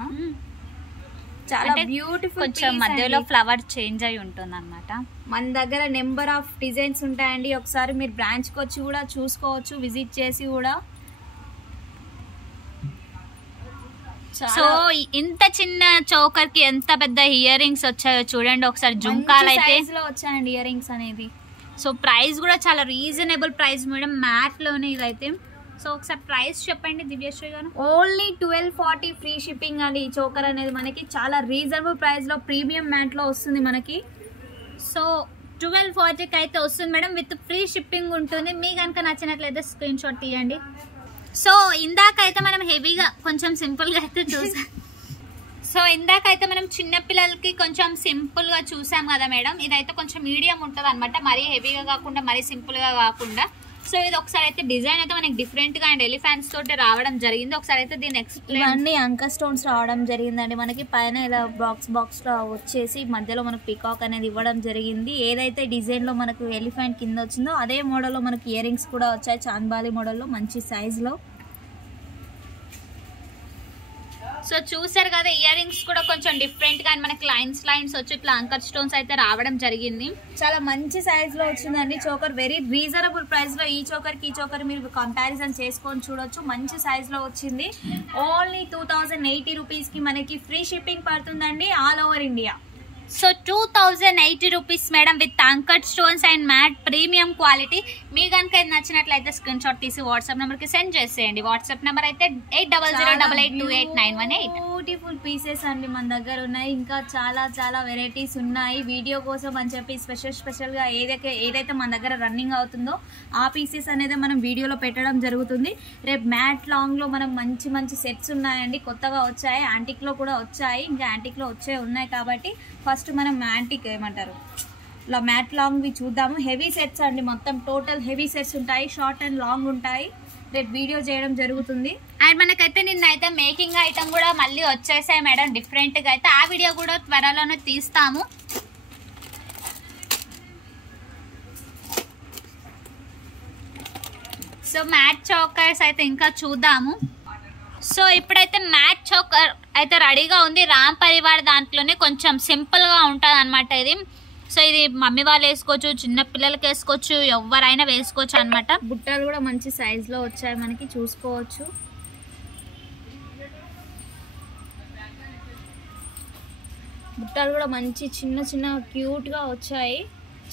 చాలా బ్యూటిఫుల్. కొంచెం మధ్యలో ఫ్లవర్ చేంజ్ అయి ఉంటుంది అన్నమాట. మన దగ్గర నెంబర్ ఆఫ్ డిజైన్స్ ఉంటాయండి. ఒకసారి మీరు బ్రాంచ్కి వచ్చి కూడా చూసుకోవచ్చు, విజిట్ చేసి కూడా. సో ఇంత చిన్న చోకర్ కి ఎంత పెద్ద ఇయర్ రింగ్స్ వచ్చాయో చూడండి ఒకసారి. జుంకాలు అయితే వచ్చాయండి ఇయర్ రింగ్స్ అనేది. సో ప్రైస్ కూడా చాలా రీజనబుల్ ప్రైస్ మేడం, మ్యాట్ లోనే ఇదైతే. సో ఒకసారి ప్రైస్ చెప్పండి దివ్యశ్రీ గారు. ఓన్లీ 1240 ఫ్రీ షిప్పింగ్ అండి. ఈ చోకర్ అనేది మనకి చాలా రీజనబుల్ ప్రైస్ లో ప్రీమియం మ్యాట్ లో వస్తుంది మనకి. సో 1240కి అయితే వస్తుంది మేడం, విత్ ఫ్రీ షిప్పింగ్ ఉంటుంది. మీకు కనుక నచ్చినట్లయితే స్క్రీన్ షాట్ తీయండి. సో ఇందాకైతే మనం హెవీగా కొంచెం సింపుల్గా అయితే చూసాం. సో ఇందాకైతే మనం చిన్నపిల్లలకి కొంచెం సింపుల్గా చూసాం కదా మేడం. ఇదైతే కొంచెం మీడియం ఉంటుంది అనమాట, మరీ హెవీగా కాకుండా మరీ సింపుల్గా కాకుండా. సో ఇది ఒకసారి అయితే డిజైన్ అయితే మనకి డిఫరెంట్గా అండ్ ఎలిఫెంట్స్ తోటి రావడం జరిగింది. ఒకసారి అయితే దీన్ని ఎక్స్ప్లెయిన్. అన్ని అంక స్టోన్స్ రావడం జరిగిందండి మనకి. పైన ఇలా బాక్స్ లో వచ్చేసి మధ్యలో మనకు పికాక్ అనేది ఇవ్వడం జరిగింది. ఏదైతే డిజైన్ లో మనకు ఎలిఫెంట్ కింద వచ్చిందో అదే మోడల్లో మనకి ఇయర్ రింగ్స్ కూడా వచ్చాయి. చాంద్బాలి మోడల్లో మంచి సైజ్ లో. సో చూసారు కదా, ఇయర్ రింగ్స్ కూడా కొంచెం డిఫరెంట్ గా మనకి లైన్స్ వచ్చి ఇట్లా అంకర్ స్టోన్స్ అయితే రావడం జరిగింది. చాలా మంచి సైజ్ లో వచ్చిందండి చోకర్. వెరీ రీజనబుల్ ప్రైస్ లో ఈ చోకర్ కి ఈ చోకర్ మీరు కంపారిజన్ చేసుకొని చూడొచ్చు. మంచి సైజ్ లో వచ్చింది. ఓన్లీ 2080 రూపీస్ కి మనకి ఫ్రీ షిప్పింగ్ పడుతుందండి all over India. So 2080 rupees madam with uncut stones and matte premium quality. మీ కనుక ఇది నచ్చినట్లయితే స్క్రీన్ షాట్ తీసి వాట్సాప్ నెంబర్ కి సెండ్ చేసేయండి. వాట్సాప్ నెంబర్ అయితే 800888289118. బ్యూటిఫుల్ పీసెస్ అండి మన దగ్గర ఉన్నాయి. ఇంకా చాలా చాలా వెరైటీస్ ఉన్నాయి. వీడియో కోసం అని చెప్పి స్పెషల్ గా ఏదైతే మన దగ్గర రన్నింగ్ అవుతుందో ఆ పీసెస్ అనేది మనం వీడియోలో పెట్టడం జరుగుతుంది. రేపు మ్యాట్ లాంగ్ లో మనం మంచి సెట్స్ ఉన్నాయండి, కొత్తగా వచ్చాయి. యాంటిక్ లో కూడా వచ్చాయి, ఇంకా యాంటిక్ లో వచ్చే ఉన్నాయి. కాబట్టి ఫస్ట్ మనం యాంటిక్ ఏమంటారు ఇలా మ్యాట్ లాంగ్ వి చూద్దాము. హెవీ సెట్స్ అండి, మొత్తం టోటల్ హెవీ సెట్స్ ఉంటాయి, షార్ట్ అండ్ లాంగ్ ఉంటాయి. రేపు వీడియో చేయడం జరుగుతుంది. అండ్ మనకైతే నిన్నైతే మేకింగ్ ఐటమ్ కూడా మళ్ళీ వచ్చేసాయి మేడం డిఫరెంట్ గా అయితే. ఆ వీడియో కూడా త్వరలోనే తీస్తాము. సో మ్యాట్ చోకర్స్ అయితే ఇంకా చూద్దాము. సో ఇప్పుడైతే మ్యాట్ చోకర్ అయితే రెడీగా ఉంది. రామ్ పరివార్ దాంట్లోనే కొంచెం సింపుల్ గా ఉంటుంది అనమాట ఇది. సో ఇది మమ్మీ వాళ్ళు వేసుకోవచ్చు, చిన్న పిల్లలకి వేసుకోవచ్చు, ఎవరైనా వేసుకోవచ్చు అనమాట. బుట్టలు కూడా మంచి సైజ్ లో వచ్చాయి, మనకి చూసుకోవచ్చు. బుట్టలు కూడా మంచి చిన్న క్యూట్ గా వచ్చాయి,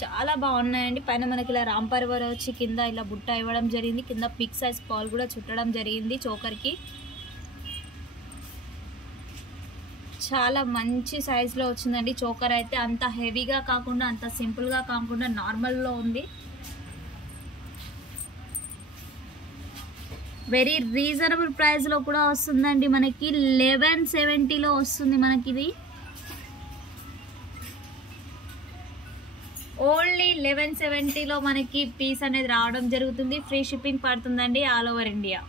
చాలా బాగున్నాయండి. పైన మనకి ఇలా రామ్ పరివార్ వచ్చి కింద ఇలా బుట్ట ఇవ్వడం జరిగింది. కింద బిగ్ సైజ్ పాల్ కూడా చుట్టడం జరిగింది చోకర్ కి. చాలా మంచి సైజ్ లో వచ్చిందండి చోకర్ అయితే. అంత హెవీగా కాకుండా, అంత సింపుల్ గా కాకుండా నార్మల్ లో ఉంది. వెరీ రీజనబుల్ ప్రైస్ లో కూడా వస్తుందండి మనకి. 1170 లో వస్తుంది మనకి ఇది. ఓన్లీ 1170 లో మనకి పీస్ అనేది రావడం జరుగుతుంది. ఫ్రీ షిప్పింగ్ పడుతుందండి all over India.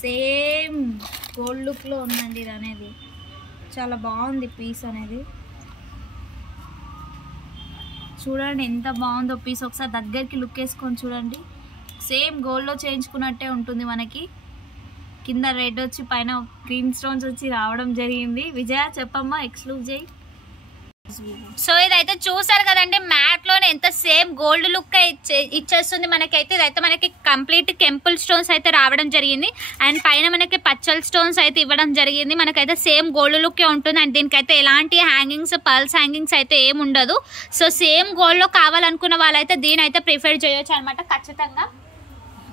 Same gold look లో ఉందండి ఇది అనేది. చాలా బాగుంది పీస్ అనేది. చూడండి ఎంత బాగుందో పీస్. ఒకసారి దగ్గరికి లుక్ వేసుకొని చూడండి. సేమ్ గోల్డ్ లో చేయించుకున్నట్టే ఉంటుంది మనకి. కింద రెడ్ వచ్చి పైన గ్రీన్ స్టోన్స్ వచ్చి రావడం జరిగింది. విజయ చెప్పమ్మా, ఎక్స్క్లూజ్ చేయి. సో ఇదైతే చూసారు కదండి, మ్యాట్ లోనే ఎంత సేమ్ గోల్డ్ లుక్ ఇచ్చేస్తుంది మనకైతే. ఇదైతే మనకి కంప్లీట్ కెంపుల్ స్టోన్స్ అయితే రావడం జరిగింది. అండ్ పైన మనకి పచ్చల్ స్టోన్స్ అయితే ఇవ్వడం జరిగింది. మనకైతే సేమ్ గోల్డ్ లుక్ ఉంటుంది. అండ్ దీనికైతే ఎలాంటి హ్యాంగింగ్స్, పర్ల్స్ హ్యాంగింగ్స్ అయితే ఏమి ఉండదు. సో సేమ్ గోల్డ్ లో కావాలనుకున్న వాళ్ళైతే దీని అయితే ప్రిఫర్ చేయొచ్చు అనమాట ఖచ్చితంగా.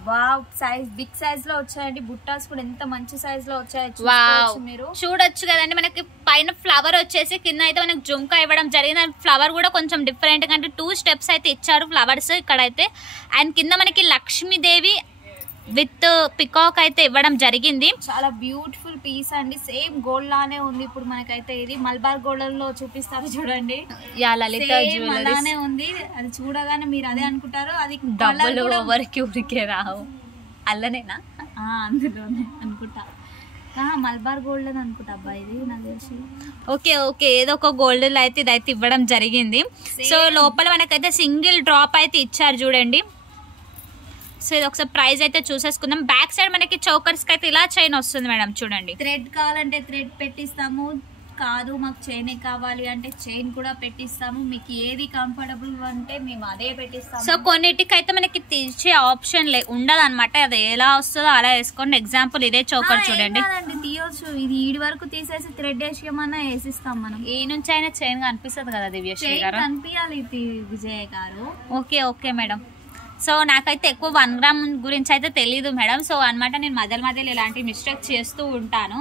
వావ్, సైజ్ బిగ్ సైజ్ లో వచ్చాయండి. బుట్టాస్ కూడా ఎంత మంచి సైజ్ లో వచ్చాయి మీరు చూడొచ్చు కదండి. మనకి పైన ఫ్లవర్ వచ్చేసి కింద అయితే మనకి జుంకా ఇవ్వడం జరిగింది. అండ్ ఫ్లవర్ కూడా కొంచెం డిఫరెంట్ గా, అంటే 2 స్టెప్స్ అయితే ఇచ్చారు ఫ్లవర్స్ ఇక్కడైతే. అండ్ కింద మనకి లక్ష్మీదేవి విత్ పికాక్ అయితే ఇవ్వడం జరిగింది. చాలా బ్యూటిఫుల్ పీస్ అండి. సేమ్ గోల్డ్ లానే ఉంది. ఇప్పుడు మనకైతే ఇది మల్బార్ గోల్డ్ లో చూపిస్తారు చూడండి. అలానే ఉంది. అది చూడగానే మీరు అదే అనుకుంటారు. అది డబ్బులు ఎవరికి ఊరికే రావు. అల్లనేనా? అందులోనే అనుకుంటా. మల్బార్ గోల్డ్ అని అనుకుంటా అబ్బా ఇది నాకు తెలిసి. ఓకే ఏదో ఒక గోల్డ్ అయితే ఇదైతే ఇవ్వడం జరిగింది. సో లోపల మనకైతే సింగిల్ డ్రాప్ అయితే ఇచ్చారు చూడండి. సో ఇది ఒకసారి ప్రైస్ అయితే చూసేసుకుందాం. బ్యాక్ సైడ్ మనకి చోకర్స్ కి అయితే ఇలా చైన్ వస్తుంది మేడం చూడండి. థ్రెడ్ కావాలంటే థ్రెడ్ పెట్టిస్తాము, కాదు మాకు చైన్ కావాలి అంటే చైన్ కూడా పెట్టిస్తాము. మీకు ఏది కంఫర్టబుల్ అంటే మేము అదే పెట్టిస్తాము. సో కొన్నిటికి అయితే మనకి తీసే ఆప్షన్ ఉండదు అనమాట. అది ఎలా వస్తుందో అలా వేసుకోండి. ఎగ్జాంపుల్ ఇదే చోకర్ చూడండి, తీయొచ్చు. ఇది ఈడి వరకు తీసేసి థ్రెడ్ వేసేయమన్నా వేసిస్తాం మనం. ఏ నుంచి అయినా చైన్ కనిపిస్తుంది కదా దివ్యశ్రీ గారు, కనిపించాలి విజయ్ గారు. Okay madam. సో నాకైతే ఎక్కువ 1 గ్రామ్ గురించి అయితే తెలీదు మేడం. సో అనమాట నేను మధ్యలో ఇలాంటి మిస్టేక్ చేస్తూ ఉంటాను.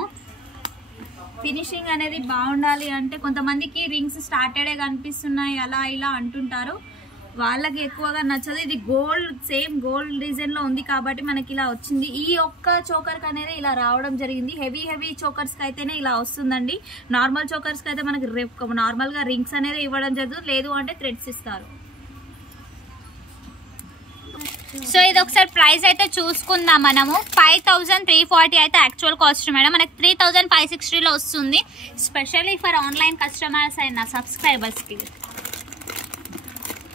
ఫినిషింగ్ అనేది బాగుండాలి అంటే కొంతమందికి రింగ్స్ స్టార్టెడే కనిపిస్తున్నాయి అలా ఇలా అంటుంటారు. వాళ్ళకి ఎక్కువగా నచ్చదు. ఇది గోల్డ్, సేమ్ గోల్డ్ డిజైన్ లో ఉంది కాబట్టి మనకి ఇలా వచ్చింది. ఈ ఒక్క చోకర్ కి అనేది ఇలా రావడం జరిగింది. హెవీ చోకర్స్ కి అయితేనే ఇలా వస్తుందండి. నార్మల్ చోకర్స్ కి అయితే మనకి నార్మల్ గా రింగ్స్ అనేది ఇవ్వడం జరుగుతుంది, లేదు అంటే థ్రెడ్స్ ఇస్తారు. సో ఇది ఒకసారి ప్రైస్ అయితే చూసుకుందాం మనము. 5340 అయితే యాక్చువల్ కాస్ట్ మేడం. మనకి 3560 లో వస్తుంది. Specially for online customers and subscribers కి.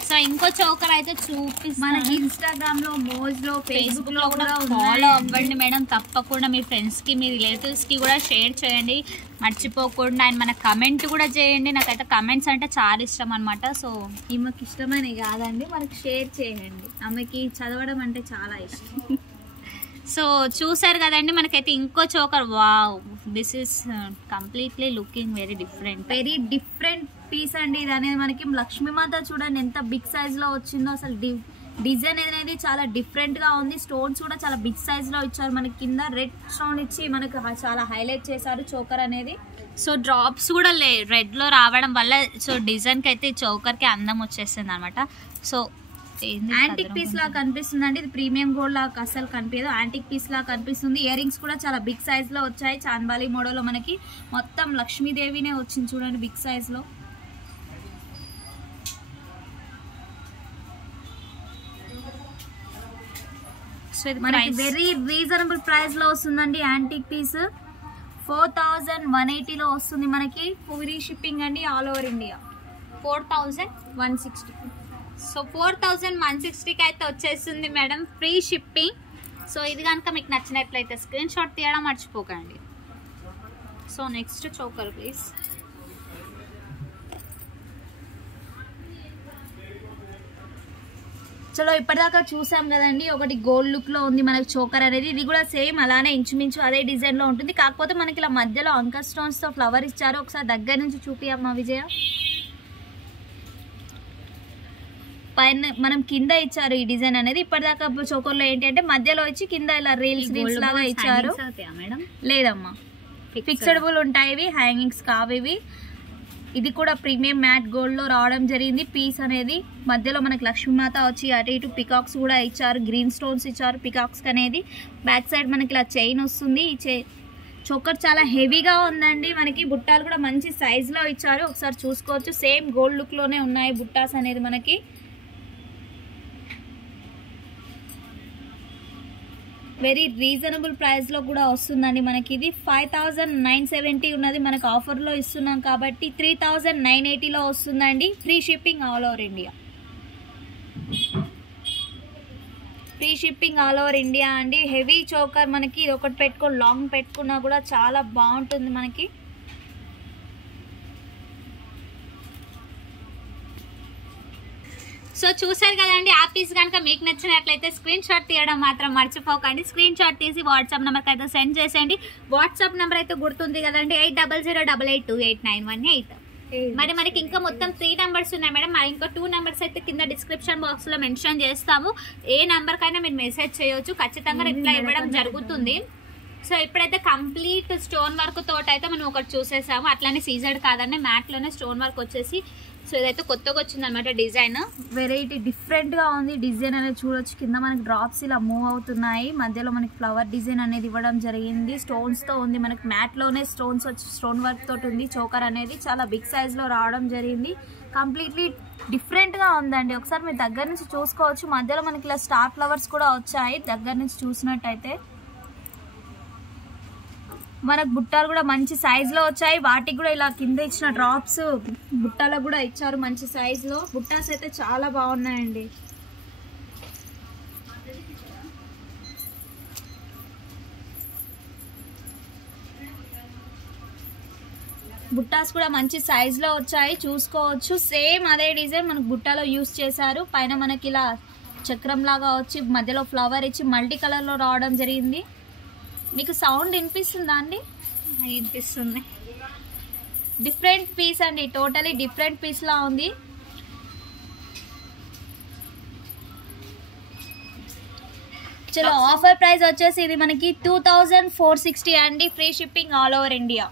సో ఇంకో చోకర్ అయితే చూపిస్తాను. మనకి ఇన్స్టాగ్రామ్ లో, మోజ్ లో, ఫేస్బుక్ లో కూడా ఫాలో అవ్వండి మేడం. తప్పకుండా మీ ఫ్రెండ్స్ కి, మీ రిలేటివ్స్ కి కూడా షేర్ చేయండి మర్చిపోకుండా. అండ్ మన కమెంట్ కూడా చేయండి. నాకైతే కమెంట్స్ అంటే చాలా ఇష్టం అనమాట. సో ఈమెకి ఇష్టమని కాదండి, మనకి షేర్ చేయండి. ఆమెకి చదవడం అంటే చాలా ఇష్టం. సో చూసారు కదండి, మనకైతే ఇంకో choker. Wow, this is completely looking very different piece అండి ఇది అనేది. మనకి లక్ష్మీమాత చూడండి ఎంత బిగ్ సైజ్ లో వచ్చిందో. అసలు డిజైన్ అనేది చాలా డిఫరెంట్ గా ఉంది. స్టోన్స్ కూడా చాలా బిగ్ సైజ్ లో ఇచ్చారు. మనకి కింద రెడ్ స్టోన్ ఇచ్చి మనకు చాలా హైలైట్ చేశారు చోకర్ అనేది. సో డ్రాప్స్ కూడా రెడ్ లో రావడం వల్ల సో డిజైన్ కి అయితే చోకర్ కి అందం వచ్చేస్తుంది అనమాట. సో యాంటిక్ పీస్ లా కనిపిస్తుంది అండి. ఇది ప్రీమియం గోల్డ్ లాగా అసలు కనిపించదు, యాంటిక్ పీస్ లా కనిపిస్తుంది. ఇయర్ రింగ్స్ కూడా చాలా బిగ్ సైజ్ లో వచ్చాయి. చాన్బాలి మోడల్ లో మనకి మొత్తం లక్ష్మీదేవినే వచ్చింది చూడండి బిగ్ సైజ్ లో. మనకి వెరీ రీజనబుల్ ప్రైస్ లో వస్తుందండి. యాంటిక్ పీస్ 4180 లో వస్తుంది మనకి. ఫ్రీ షిప్పింగ్ అండి ఆల్ ఓవర్ ఇండియా. 4160. సో 4160కి అయితే వచ్చేస్తుంది మేడం, ఫ్రీ షిప్పింగ్. సో ఇది కనుక మీకు నచ్చినట్లయితే స్క్రీన్ షాట్ తీయడం మర్చిపోకండి. So next choker please. చలో ఇప్పటిదాకా చూసాం కదండి. ఒకటి గోల్డ్ లుక్ లో ఉంది మనకి చోకర్ అనేది. ఇది కూడా సేమ్ అలానే ఇంచుమించు అదే డిజైన్ లో ఉంటుంది. కాకపోతే మనకి ఇలా మధ్యలో అంకర్ స్టోన్స్ తో ఫ్లవర్ ఇచ్చారు. ఒకసారి దగ్గర నుంచి చూపియమ్మా విజయ. పైన మనం కింద ఇచ్చారు ఈ డిజైన్ అనేది. ఇప్పటిదాకా చోకర్ లో ఏంటి అంటే మధ్యలో ఇచ్చి కింద ఇలా రీల్స్ లాగా ఇచ్చారు. లేదమ్మా, ఫిక్స్డబుల్ ఉంటాయి ఇవి, హ్యాంగింగ్స్ కావు ఇవి. ఇది కూడా ప్రీమియం మ్యాట్ గోల్డ్ లో రావడం జరిగింది. పీస్ అనేది మధ్యలో మనకి లక్ష్మీమాత వచ్చి అటు ఇటు పికాక్స్ కూడా ఇచ్చారు, గ్రీన్ స్టోన్స్ ఇచ్చారు పికాక్స్ అనేది. బ్యాక్ సైడ్ మనకి ఇలా చైన్ వస్తుంది. ఈ చోకర్ చాలా హెవీగా ఉందండి. మనకి బుట్టాలు కూడా మంచి సైజ్ లో ఇచ్చారు, ఒకసారి చూసుకోవచ్చు. సేమ్ గోల్డ్ లుక్ లోనే ఉన్నాయి బుట్టాస్ అనేది మనకి. వెరీ రీజనబుల్ ప్రైస్ లో కూడా వస్తుందండి మనకి. ఇది 5970 ఉన్నది, మనకు ఆఫర్ లో ఇస్తున్నాం కాబట్టి 3980 లో వస్తుందండి. Free shipping all over India. Free shipping all over India అండి. హెవీ చోకర్ మనకి ఇది ఒకటి పెట్టుకొని లాంగ్ పెట్టుకున్నా కూడా చాలా బాగుంటుంది మనకి. సో చూసారు కదండి, ఆ పీస్ కనుక మీకు నచ్చినట్లయితే స్క్రీన్ షాట్ తీయడం మాత్రం మర్చిపోకండి. స్క్రీన్ షాట్ తీసి వాట్సాప్ నెంబర్కి అయితే సెండ్ చేసేయండి. వాట్సాప్ నెంబర్ అయితే గుర్తుంది కదండి, 8008882891. మరి మనకి ఇంకా మొత్తం 3 నెంబర్స్ ఉన్నాయి మేడం. మరి ఇంకా 2 నెంబర్స్ అయితే కింద డిస్క్రిప్షన్ బాక్స్ లో మెన్షన్ చేస్తాము. ఏ నెంబర్ కైనా మీరు మెసేజ్ చేయొచ్చు, ఖచ్చితంగా రిప్లై ఇవ్వడం జరుగుతుంది. సో ఇప్పుడైతే కంప్లీట్ స్టోన్ వర్క్ తోట అయితే మనం ఒకటి చూసేసాము. అట్లానే సీజర్డ్ కాదండి, మ్యాట్ లోనే స్టోన్ వర్క్ వచ్చేసి. సో ఇదైతే కొత్తగా వచ్చింది అనమాట డిజైన్. వెరైటీ డిఫరెంట్ గా ఉంది డిజైన్ అనేది చూడొచ్చు. కింద మనకి డ్రాప్స్ ఇలా మూవ్ అవుతున్నాయి, మధ్యలో మనకి ఫ్లవర్ డిజైన్ అనేది ఇవ్వడం జరిగింది. స్టోన్స్ తో ఉంది మనకి, మ్యాట్ లోనే స్టోన్స్ వచ్చి స్టోన్ వర్క్ తోటి ఉంది. చోకర్ అనేది చాలా బిగ్ సైజ్ లో రావడం జరిగింది. కంప్లీట్లీ డిఫరెంట్ గా ఉందండి. ఒకసారి మీరు దగ్గర నుంచి చూసుకోవచ్చు. మధ్యలో మనకి ఇలా స్టార్ ఫ్లవర్స్ కూడా వచ్చాయి దగ్గర నుంచి చూసినట్టయితే. మనకు బుట్టాలు కూడా మంచి సైజ్ లో వచ్చాయి. వాటికి కూడా ఇలా కింద ఇచ్చిన డ్రాప్స్ బుట్టాలకు కూడా ఇచ్చారు మంచి సైజ్ లో. బుట్టాస్ అయితే చాలా బాగున్నాయండి. బుట్టాస్ కూడా మంచి సైజ్ లో వచ్చాయి, చూసుకోవచ్చు. సేమ్ అదే డిజైన్ మనకు బుట్టాలో యూస్ చేశారు. పైన మనకి ఇలా చక్రం లాగా వచ్చి మధ్యలో ఫ్లవర్ ఇచ్చి మల్టీ కలర్ లో రావడం జరిగింది. మీకు సౌండ్ వినిపిస్తుందా అండి? వినిపిస్తుంది. డిఫరెంట్ పీస్ అండి, టోటలీ డిఫరెంట్ పీస్ లా ఉంది. చలో ఆఫర్ ప్రైస్ వచ్చేసి ఇది మనకి 2460 అండి. Free shipping all over India.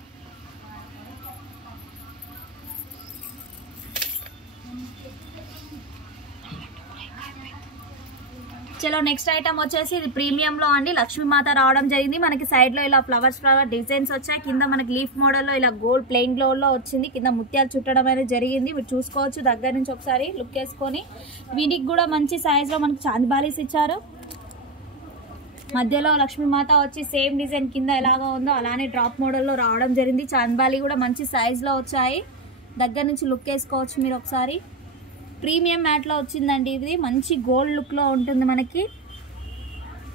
చలో నెక్స్ట్ ఐటమ్ వచ్చేసి ఇది ప్రీమియం లో అండి. లక్ష్మీమాత రావడం జరిగింది. మనకి సైడ్ లో ఇలా ఫ్లవర్ డిజైన్స్ వచ్చాయి. కింద మనకి లీఫ్ మోడల్ లో ఇలా గోల్డ్ ప్లెయిన్ గోల్డ్ లో వచ్చింది. కింద ముత్యాలు చుట్టడం అనేది జరిగింది. మీరు చూసుకోవచ్చు దగ్గర నుంచి ఒకసారి లుక్ వేసుకొని. వీటికి కూడా మంచి సైజ్ లో మనకి చాందిబాలీస్ ఇచ్చారు. మధ్యలో లక్ష్మీమాత వచ్చి సేమ్ డిజైన్ కింద ఎలాగా ఉందో అలానే డ్రాప్ మోడల్ లో రావడం జరిగింది. చాందిబాలి కూడా మంచి సైజ్ లో వచ్చాయి. దగ్గర నుంచి లుక్ వేసుకోవచ్చు మీరు ఒకసారి. ప్రీమియం మ్యాట్లో వచ్చిందండి. ఇది మంచి గోల్డ్ లుక్లో ఉంటుంది మనకి.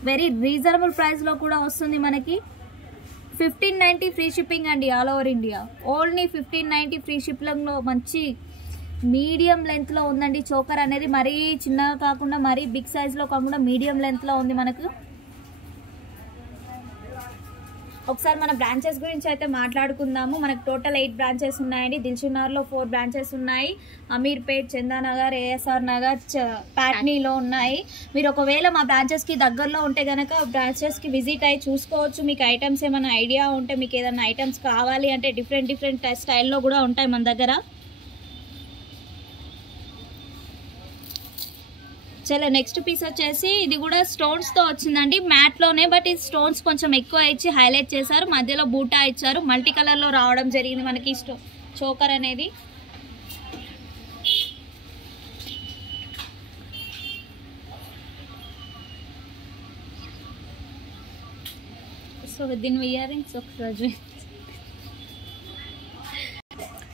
వెరీ రీజనబుల్ ప్రైస్లో కూడా వస్తుంది మనకి. 1590 ఫ్రీ షిప్పింగ్ అండి all over India. Only 1590 free షిప్పింగ్లో మంచి మీడియం లెంత్లో ఉందండి చోకర్ అనేది. మరీ చిన్నగా కాకుండా మరీ బిగ్ సైజ్లో కాకుండా మీడియం లెంత్లో ఉంది మనకు. ఒకసారి మన బ్రాంచెస్ గురించి అయితే మాట్లాడుకుందాము. మనకు టోటల్ 8 బ్రాంచెస్ ఉన్నాయండి. దిల్సుఖ్నగర్లో 4 బ్రాంచెస్ ఉన్నాయి. అమీర్పేట్, చందానగర్, ఏఎస్ఆర్ నగర్, ప్యాట్నీలో ఉన్నాయి. మీరు ఒకవేళ మా బ్రాంచెస్కి దగ్గరలో ఉంటే కనుక బ్రాంచెస్కి విజిట్ అయ్యి చూసుకోవచ్చు. మీకు ఐటమ్స్ ఏమైనా ఐడియా ఉంటే, మీకు ఏదైనా ఐటమ్స్ కావాలి అంటే డిఫరెంట్ స్టైల్లో కూడా ఉంటాయి మన దగ్గర. చలో నెక్స్ట్ పీస్ వచ్చేసి ఇది కూడా స్టోన్స్తో వచ్చిందండి. మ్యాట్లోనే, బట్ ఈ స్టోన్స్ కొంచెం ఎక్కువ ఇచ్చి హైలైట్ చేశారు. మధ్యలో బూటా ఇచ్చారు. మల్టీ కలర్లో రావడం జరిగింది మనకి చోకర్ అనేది. సో దీని ఇయర్ రింగ్స్ ఒకసారి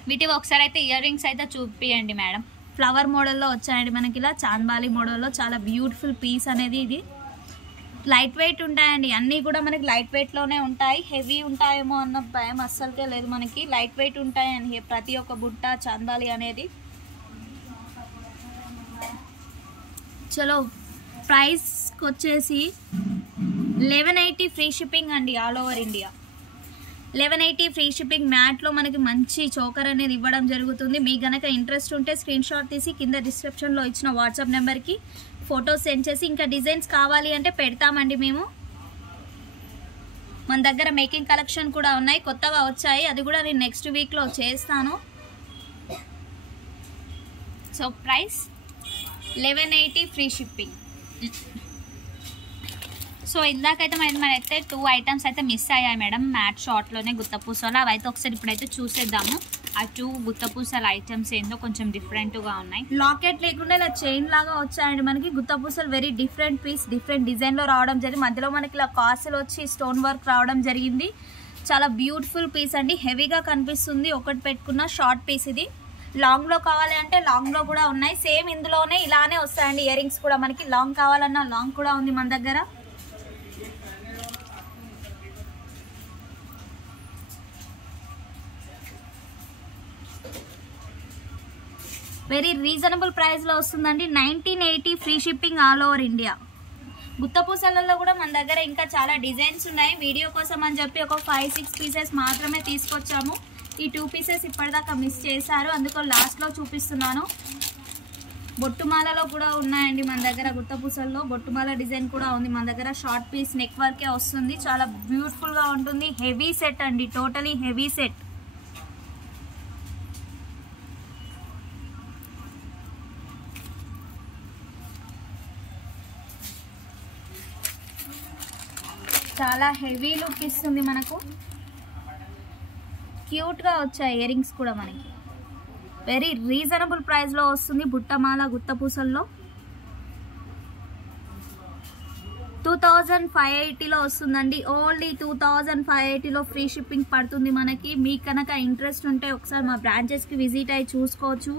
వీటి ఒకసారి అయితే ఇయర్ రింగ్స్ అయితే చూపియండి మేడం. ఫ్లవర్ మోడల్లో వచ్చాయండి మనకి. ఇలా చాంద్బాలి మోడల్లో చాలా బ్యూటిఫుల్ పీస్ అనేది. ఇది లైట్ వెయిట్ ఉంటాయండి. అన్నీ కూడా మనకి లైట్ వెయిట్లోనే ఉంటాయి. హెవీ ఉంటాయేమో అన్న భయం అస్సలకే లేదు మనకి. లైట్ వెయిట్ ఉంటాయండి ప్రతి ఒక్క బుట్ట చాంద్బాలి అనేది. చలో ప్రైస్కి వచ్చేసి 1180 ఫ్రీ షిప్పింగ్ అండి all over India. 1180 free shipping. మ్యాట్లో మనకి మంచి చోకర్ అనేది ఇవ్వడం జరుగుతుంది. మీకు గనక ఇంట్రెస్ట్ ఉంటే స్క్రీన్ షాట్ తీసి కింద డిస్క్రిప్షన్లో ఇచ్చిన వాట్సాప్ నెంబర్కి ఫొటోస్ సెండ్ చేసి, ఇంకా డిజైన్స్ కావాలి అంటే పెడతామండి మేము. మన దగ్గర మేకింగ్ కలెక్షన్ కూడా ఉన్నాయి, కొత్తగా వచ్చాయి. అది కూడా నేను నెక్స్ట్ వీక్లో చేస్తాను. So price 1180 free shipping. So ఇందాకైతే మనైతే 2 ఐటమ్స్ అయితే మిస్ అయ్యాయి మేడం మ్యాట్ షార్ట్లోనే గుత్తపూసలు. అవి అయితే ఒకసారి ఇప్పుడైతే చూసేద్దాము. ఆ 2 గుత్తపూసల ఐటమ్స్ ఏందో కొంచెం డిఫరెంట్గా ఉన్నాయి. లాకెట్ లేకుండా ఇలా చైన్ లాగా వచ్చాయండి మనకి గుత్తపూసలు. వెరీ డిఫరెంట్ పీస్, డిఫరెంట్ డిజైన్లో రావడం జరిగింది. మధ్యలో మనకి ఇలా కాసులు వచ్చి స్టోన్ వర్క్ రావడం జరిగింది. చాలా బ్యూటిఫుల్ పీస్ అండి. హెవీగా కనిపిస్తుంది. ఒకటి పెట్టుకున్న షార్ట్ పీస్ ఇది. లాంగ్లో కావాలి అంటే లాంగ్లో కూడా ఉన్నాయి. సేమ్ ఇందులోనే ఇలానే వస్తాయండి ఇయర్ రింగ్స్ కూడా మనకి. లాంగ్ కావాలన్నా లాంగ్ కూడా ఉంది మన దగ్గర. వెరీ రీజనబుల్ ప్రైస్లో వస్తుందండి. 1980 free shipping all over India. గుత్తపూసలలో కూడా మన దగ్గర ఇంకా చాలా డిజైన్స్ ఉన్నాయి. వీడియో కోసం అని చెప్పి ఒక 5-6 పీసెస్ మాత్రమే తీసుకొచ్చాము. ఈ 2 పీసెస్ ఇప్పటిదాకా మిస్ చేశారు, అందుకో లాస్ట్లో చూపిస్తున్నాను. బొట్టుమాలలో కూడా ఉన్నాయండి మన దగ్గర. గుత్తపూసల్లో బొట్టుమాల డిజైన్ కూడా ఉంది మన దగ్గర. షార్ట్ పీస్ నెక్ వర్కే వస్తుంది. చాలా బ్యూటిఫుల్గా ఉంటుంది. హెవీ సెట్ అండి, టోటలీ హెవీ సెట్. చాలా హెవీ లుక్ ఇస్తుంది మనకు. క్యూట్గా వచ్చాయి ఇయర్ రింగ్స్ కూడా మనకి. వెరీ రీజనబుల్ ప్రైస్లో వస్తుంది. బుట్టమాల గుత్తపూసల్లో 2580లో వస్తుందండి. ఓన్లీ 2580లో ఫ్రీ షిప్పింగ్ పడుతుంది మనకి. మీకు కనుక ఇంట్రెస్ట్ ఉంటే ఒకసారి మా బ్రాంచెస్కి విజిట్ అయ్యి చూసుకోవచ్చు.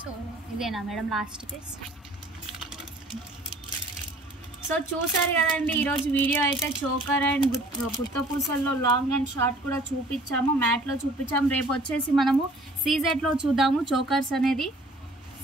సో ఇదేనా మేడం లాస్ట్ పీస్? సో చూసారు కదండి ఈరోజు వీడియో అయితే. చోకర్ అండ్ గుత్తపూసల్లో లాంగ్ అండ్ షార్ట్ కూడా చూపించాము, మ్యాట్లో చూపించాము. రేపు వచ్చేసి మనము సీజెడ్లో చూద్దాము చోకర్స్ అనేది.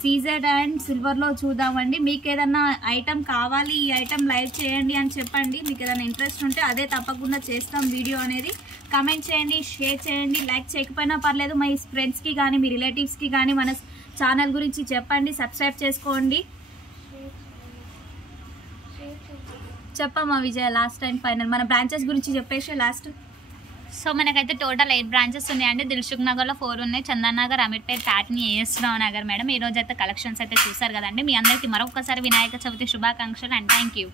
సీజెడ్ అండ్ సిల్వర్లో చూద్దామండి. మీకు ఏదన్నా ఐటమ్ కావాలి, ఈ ఐటమ్ లైవ్ చేయండి అని చెప్పండి. మీకు ఏదైనా ఇంట్రెస్ట్ ఉంటే అదే తప్పకుండా చేస్తాం వీడియో అనేది. కామెంట్ చేయండి, షేర్ చేయండి. లైక్ చేయకపోయినా పర్లేదు, మీ ఫ్రెండ్స్కి కానీ మీ రిలేటివ్స్కి కానీ మన ఛానల్ గురించి చెప్పండి. సబ్స్క్రైబ్ చేసుకోండి. చెప్పమ్మా విజయ, లాస్ట్ అండ్ ఫైనల్ మన బ్రాంచెస్ గురించి చెప్పేసి లాస్ట్. సో మనకైతే టోటల్ 8 బ్రాంచెస్ ఉన్నాయండి. దిల్సుఖ్నగర్లో 4 ఉన్నాయి. Chandanagar, Ameerpet, Patny, ASR Nagar madam. ఈ రోజు అయితే కలెక్షన్స్ అయితే చూసారు కదండి. మీ అందరికీ మరొకసారి వినాయక చవితి శుభాకాంక్షలు అండ్ థ్యాంక్ యూ.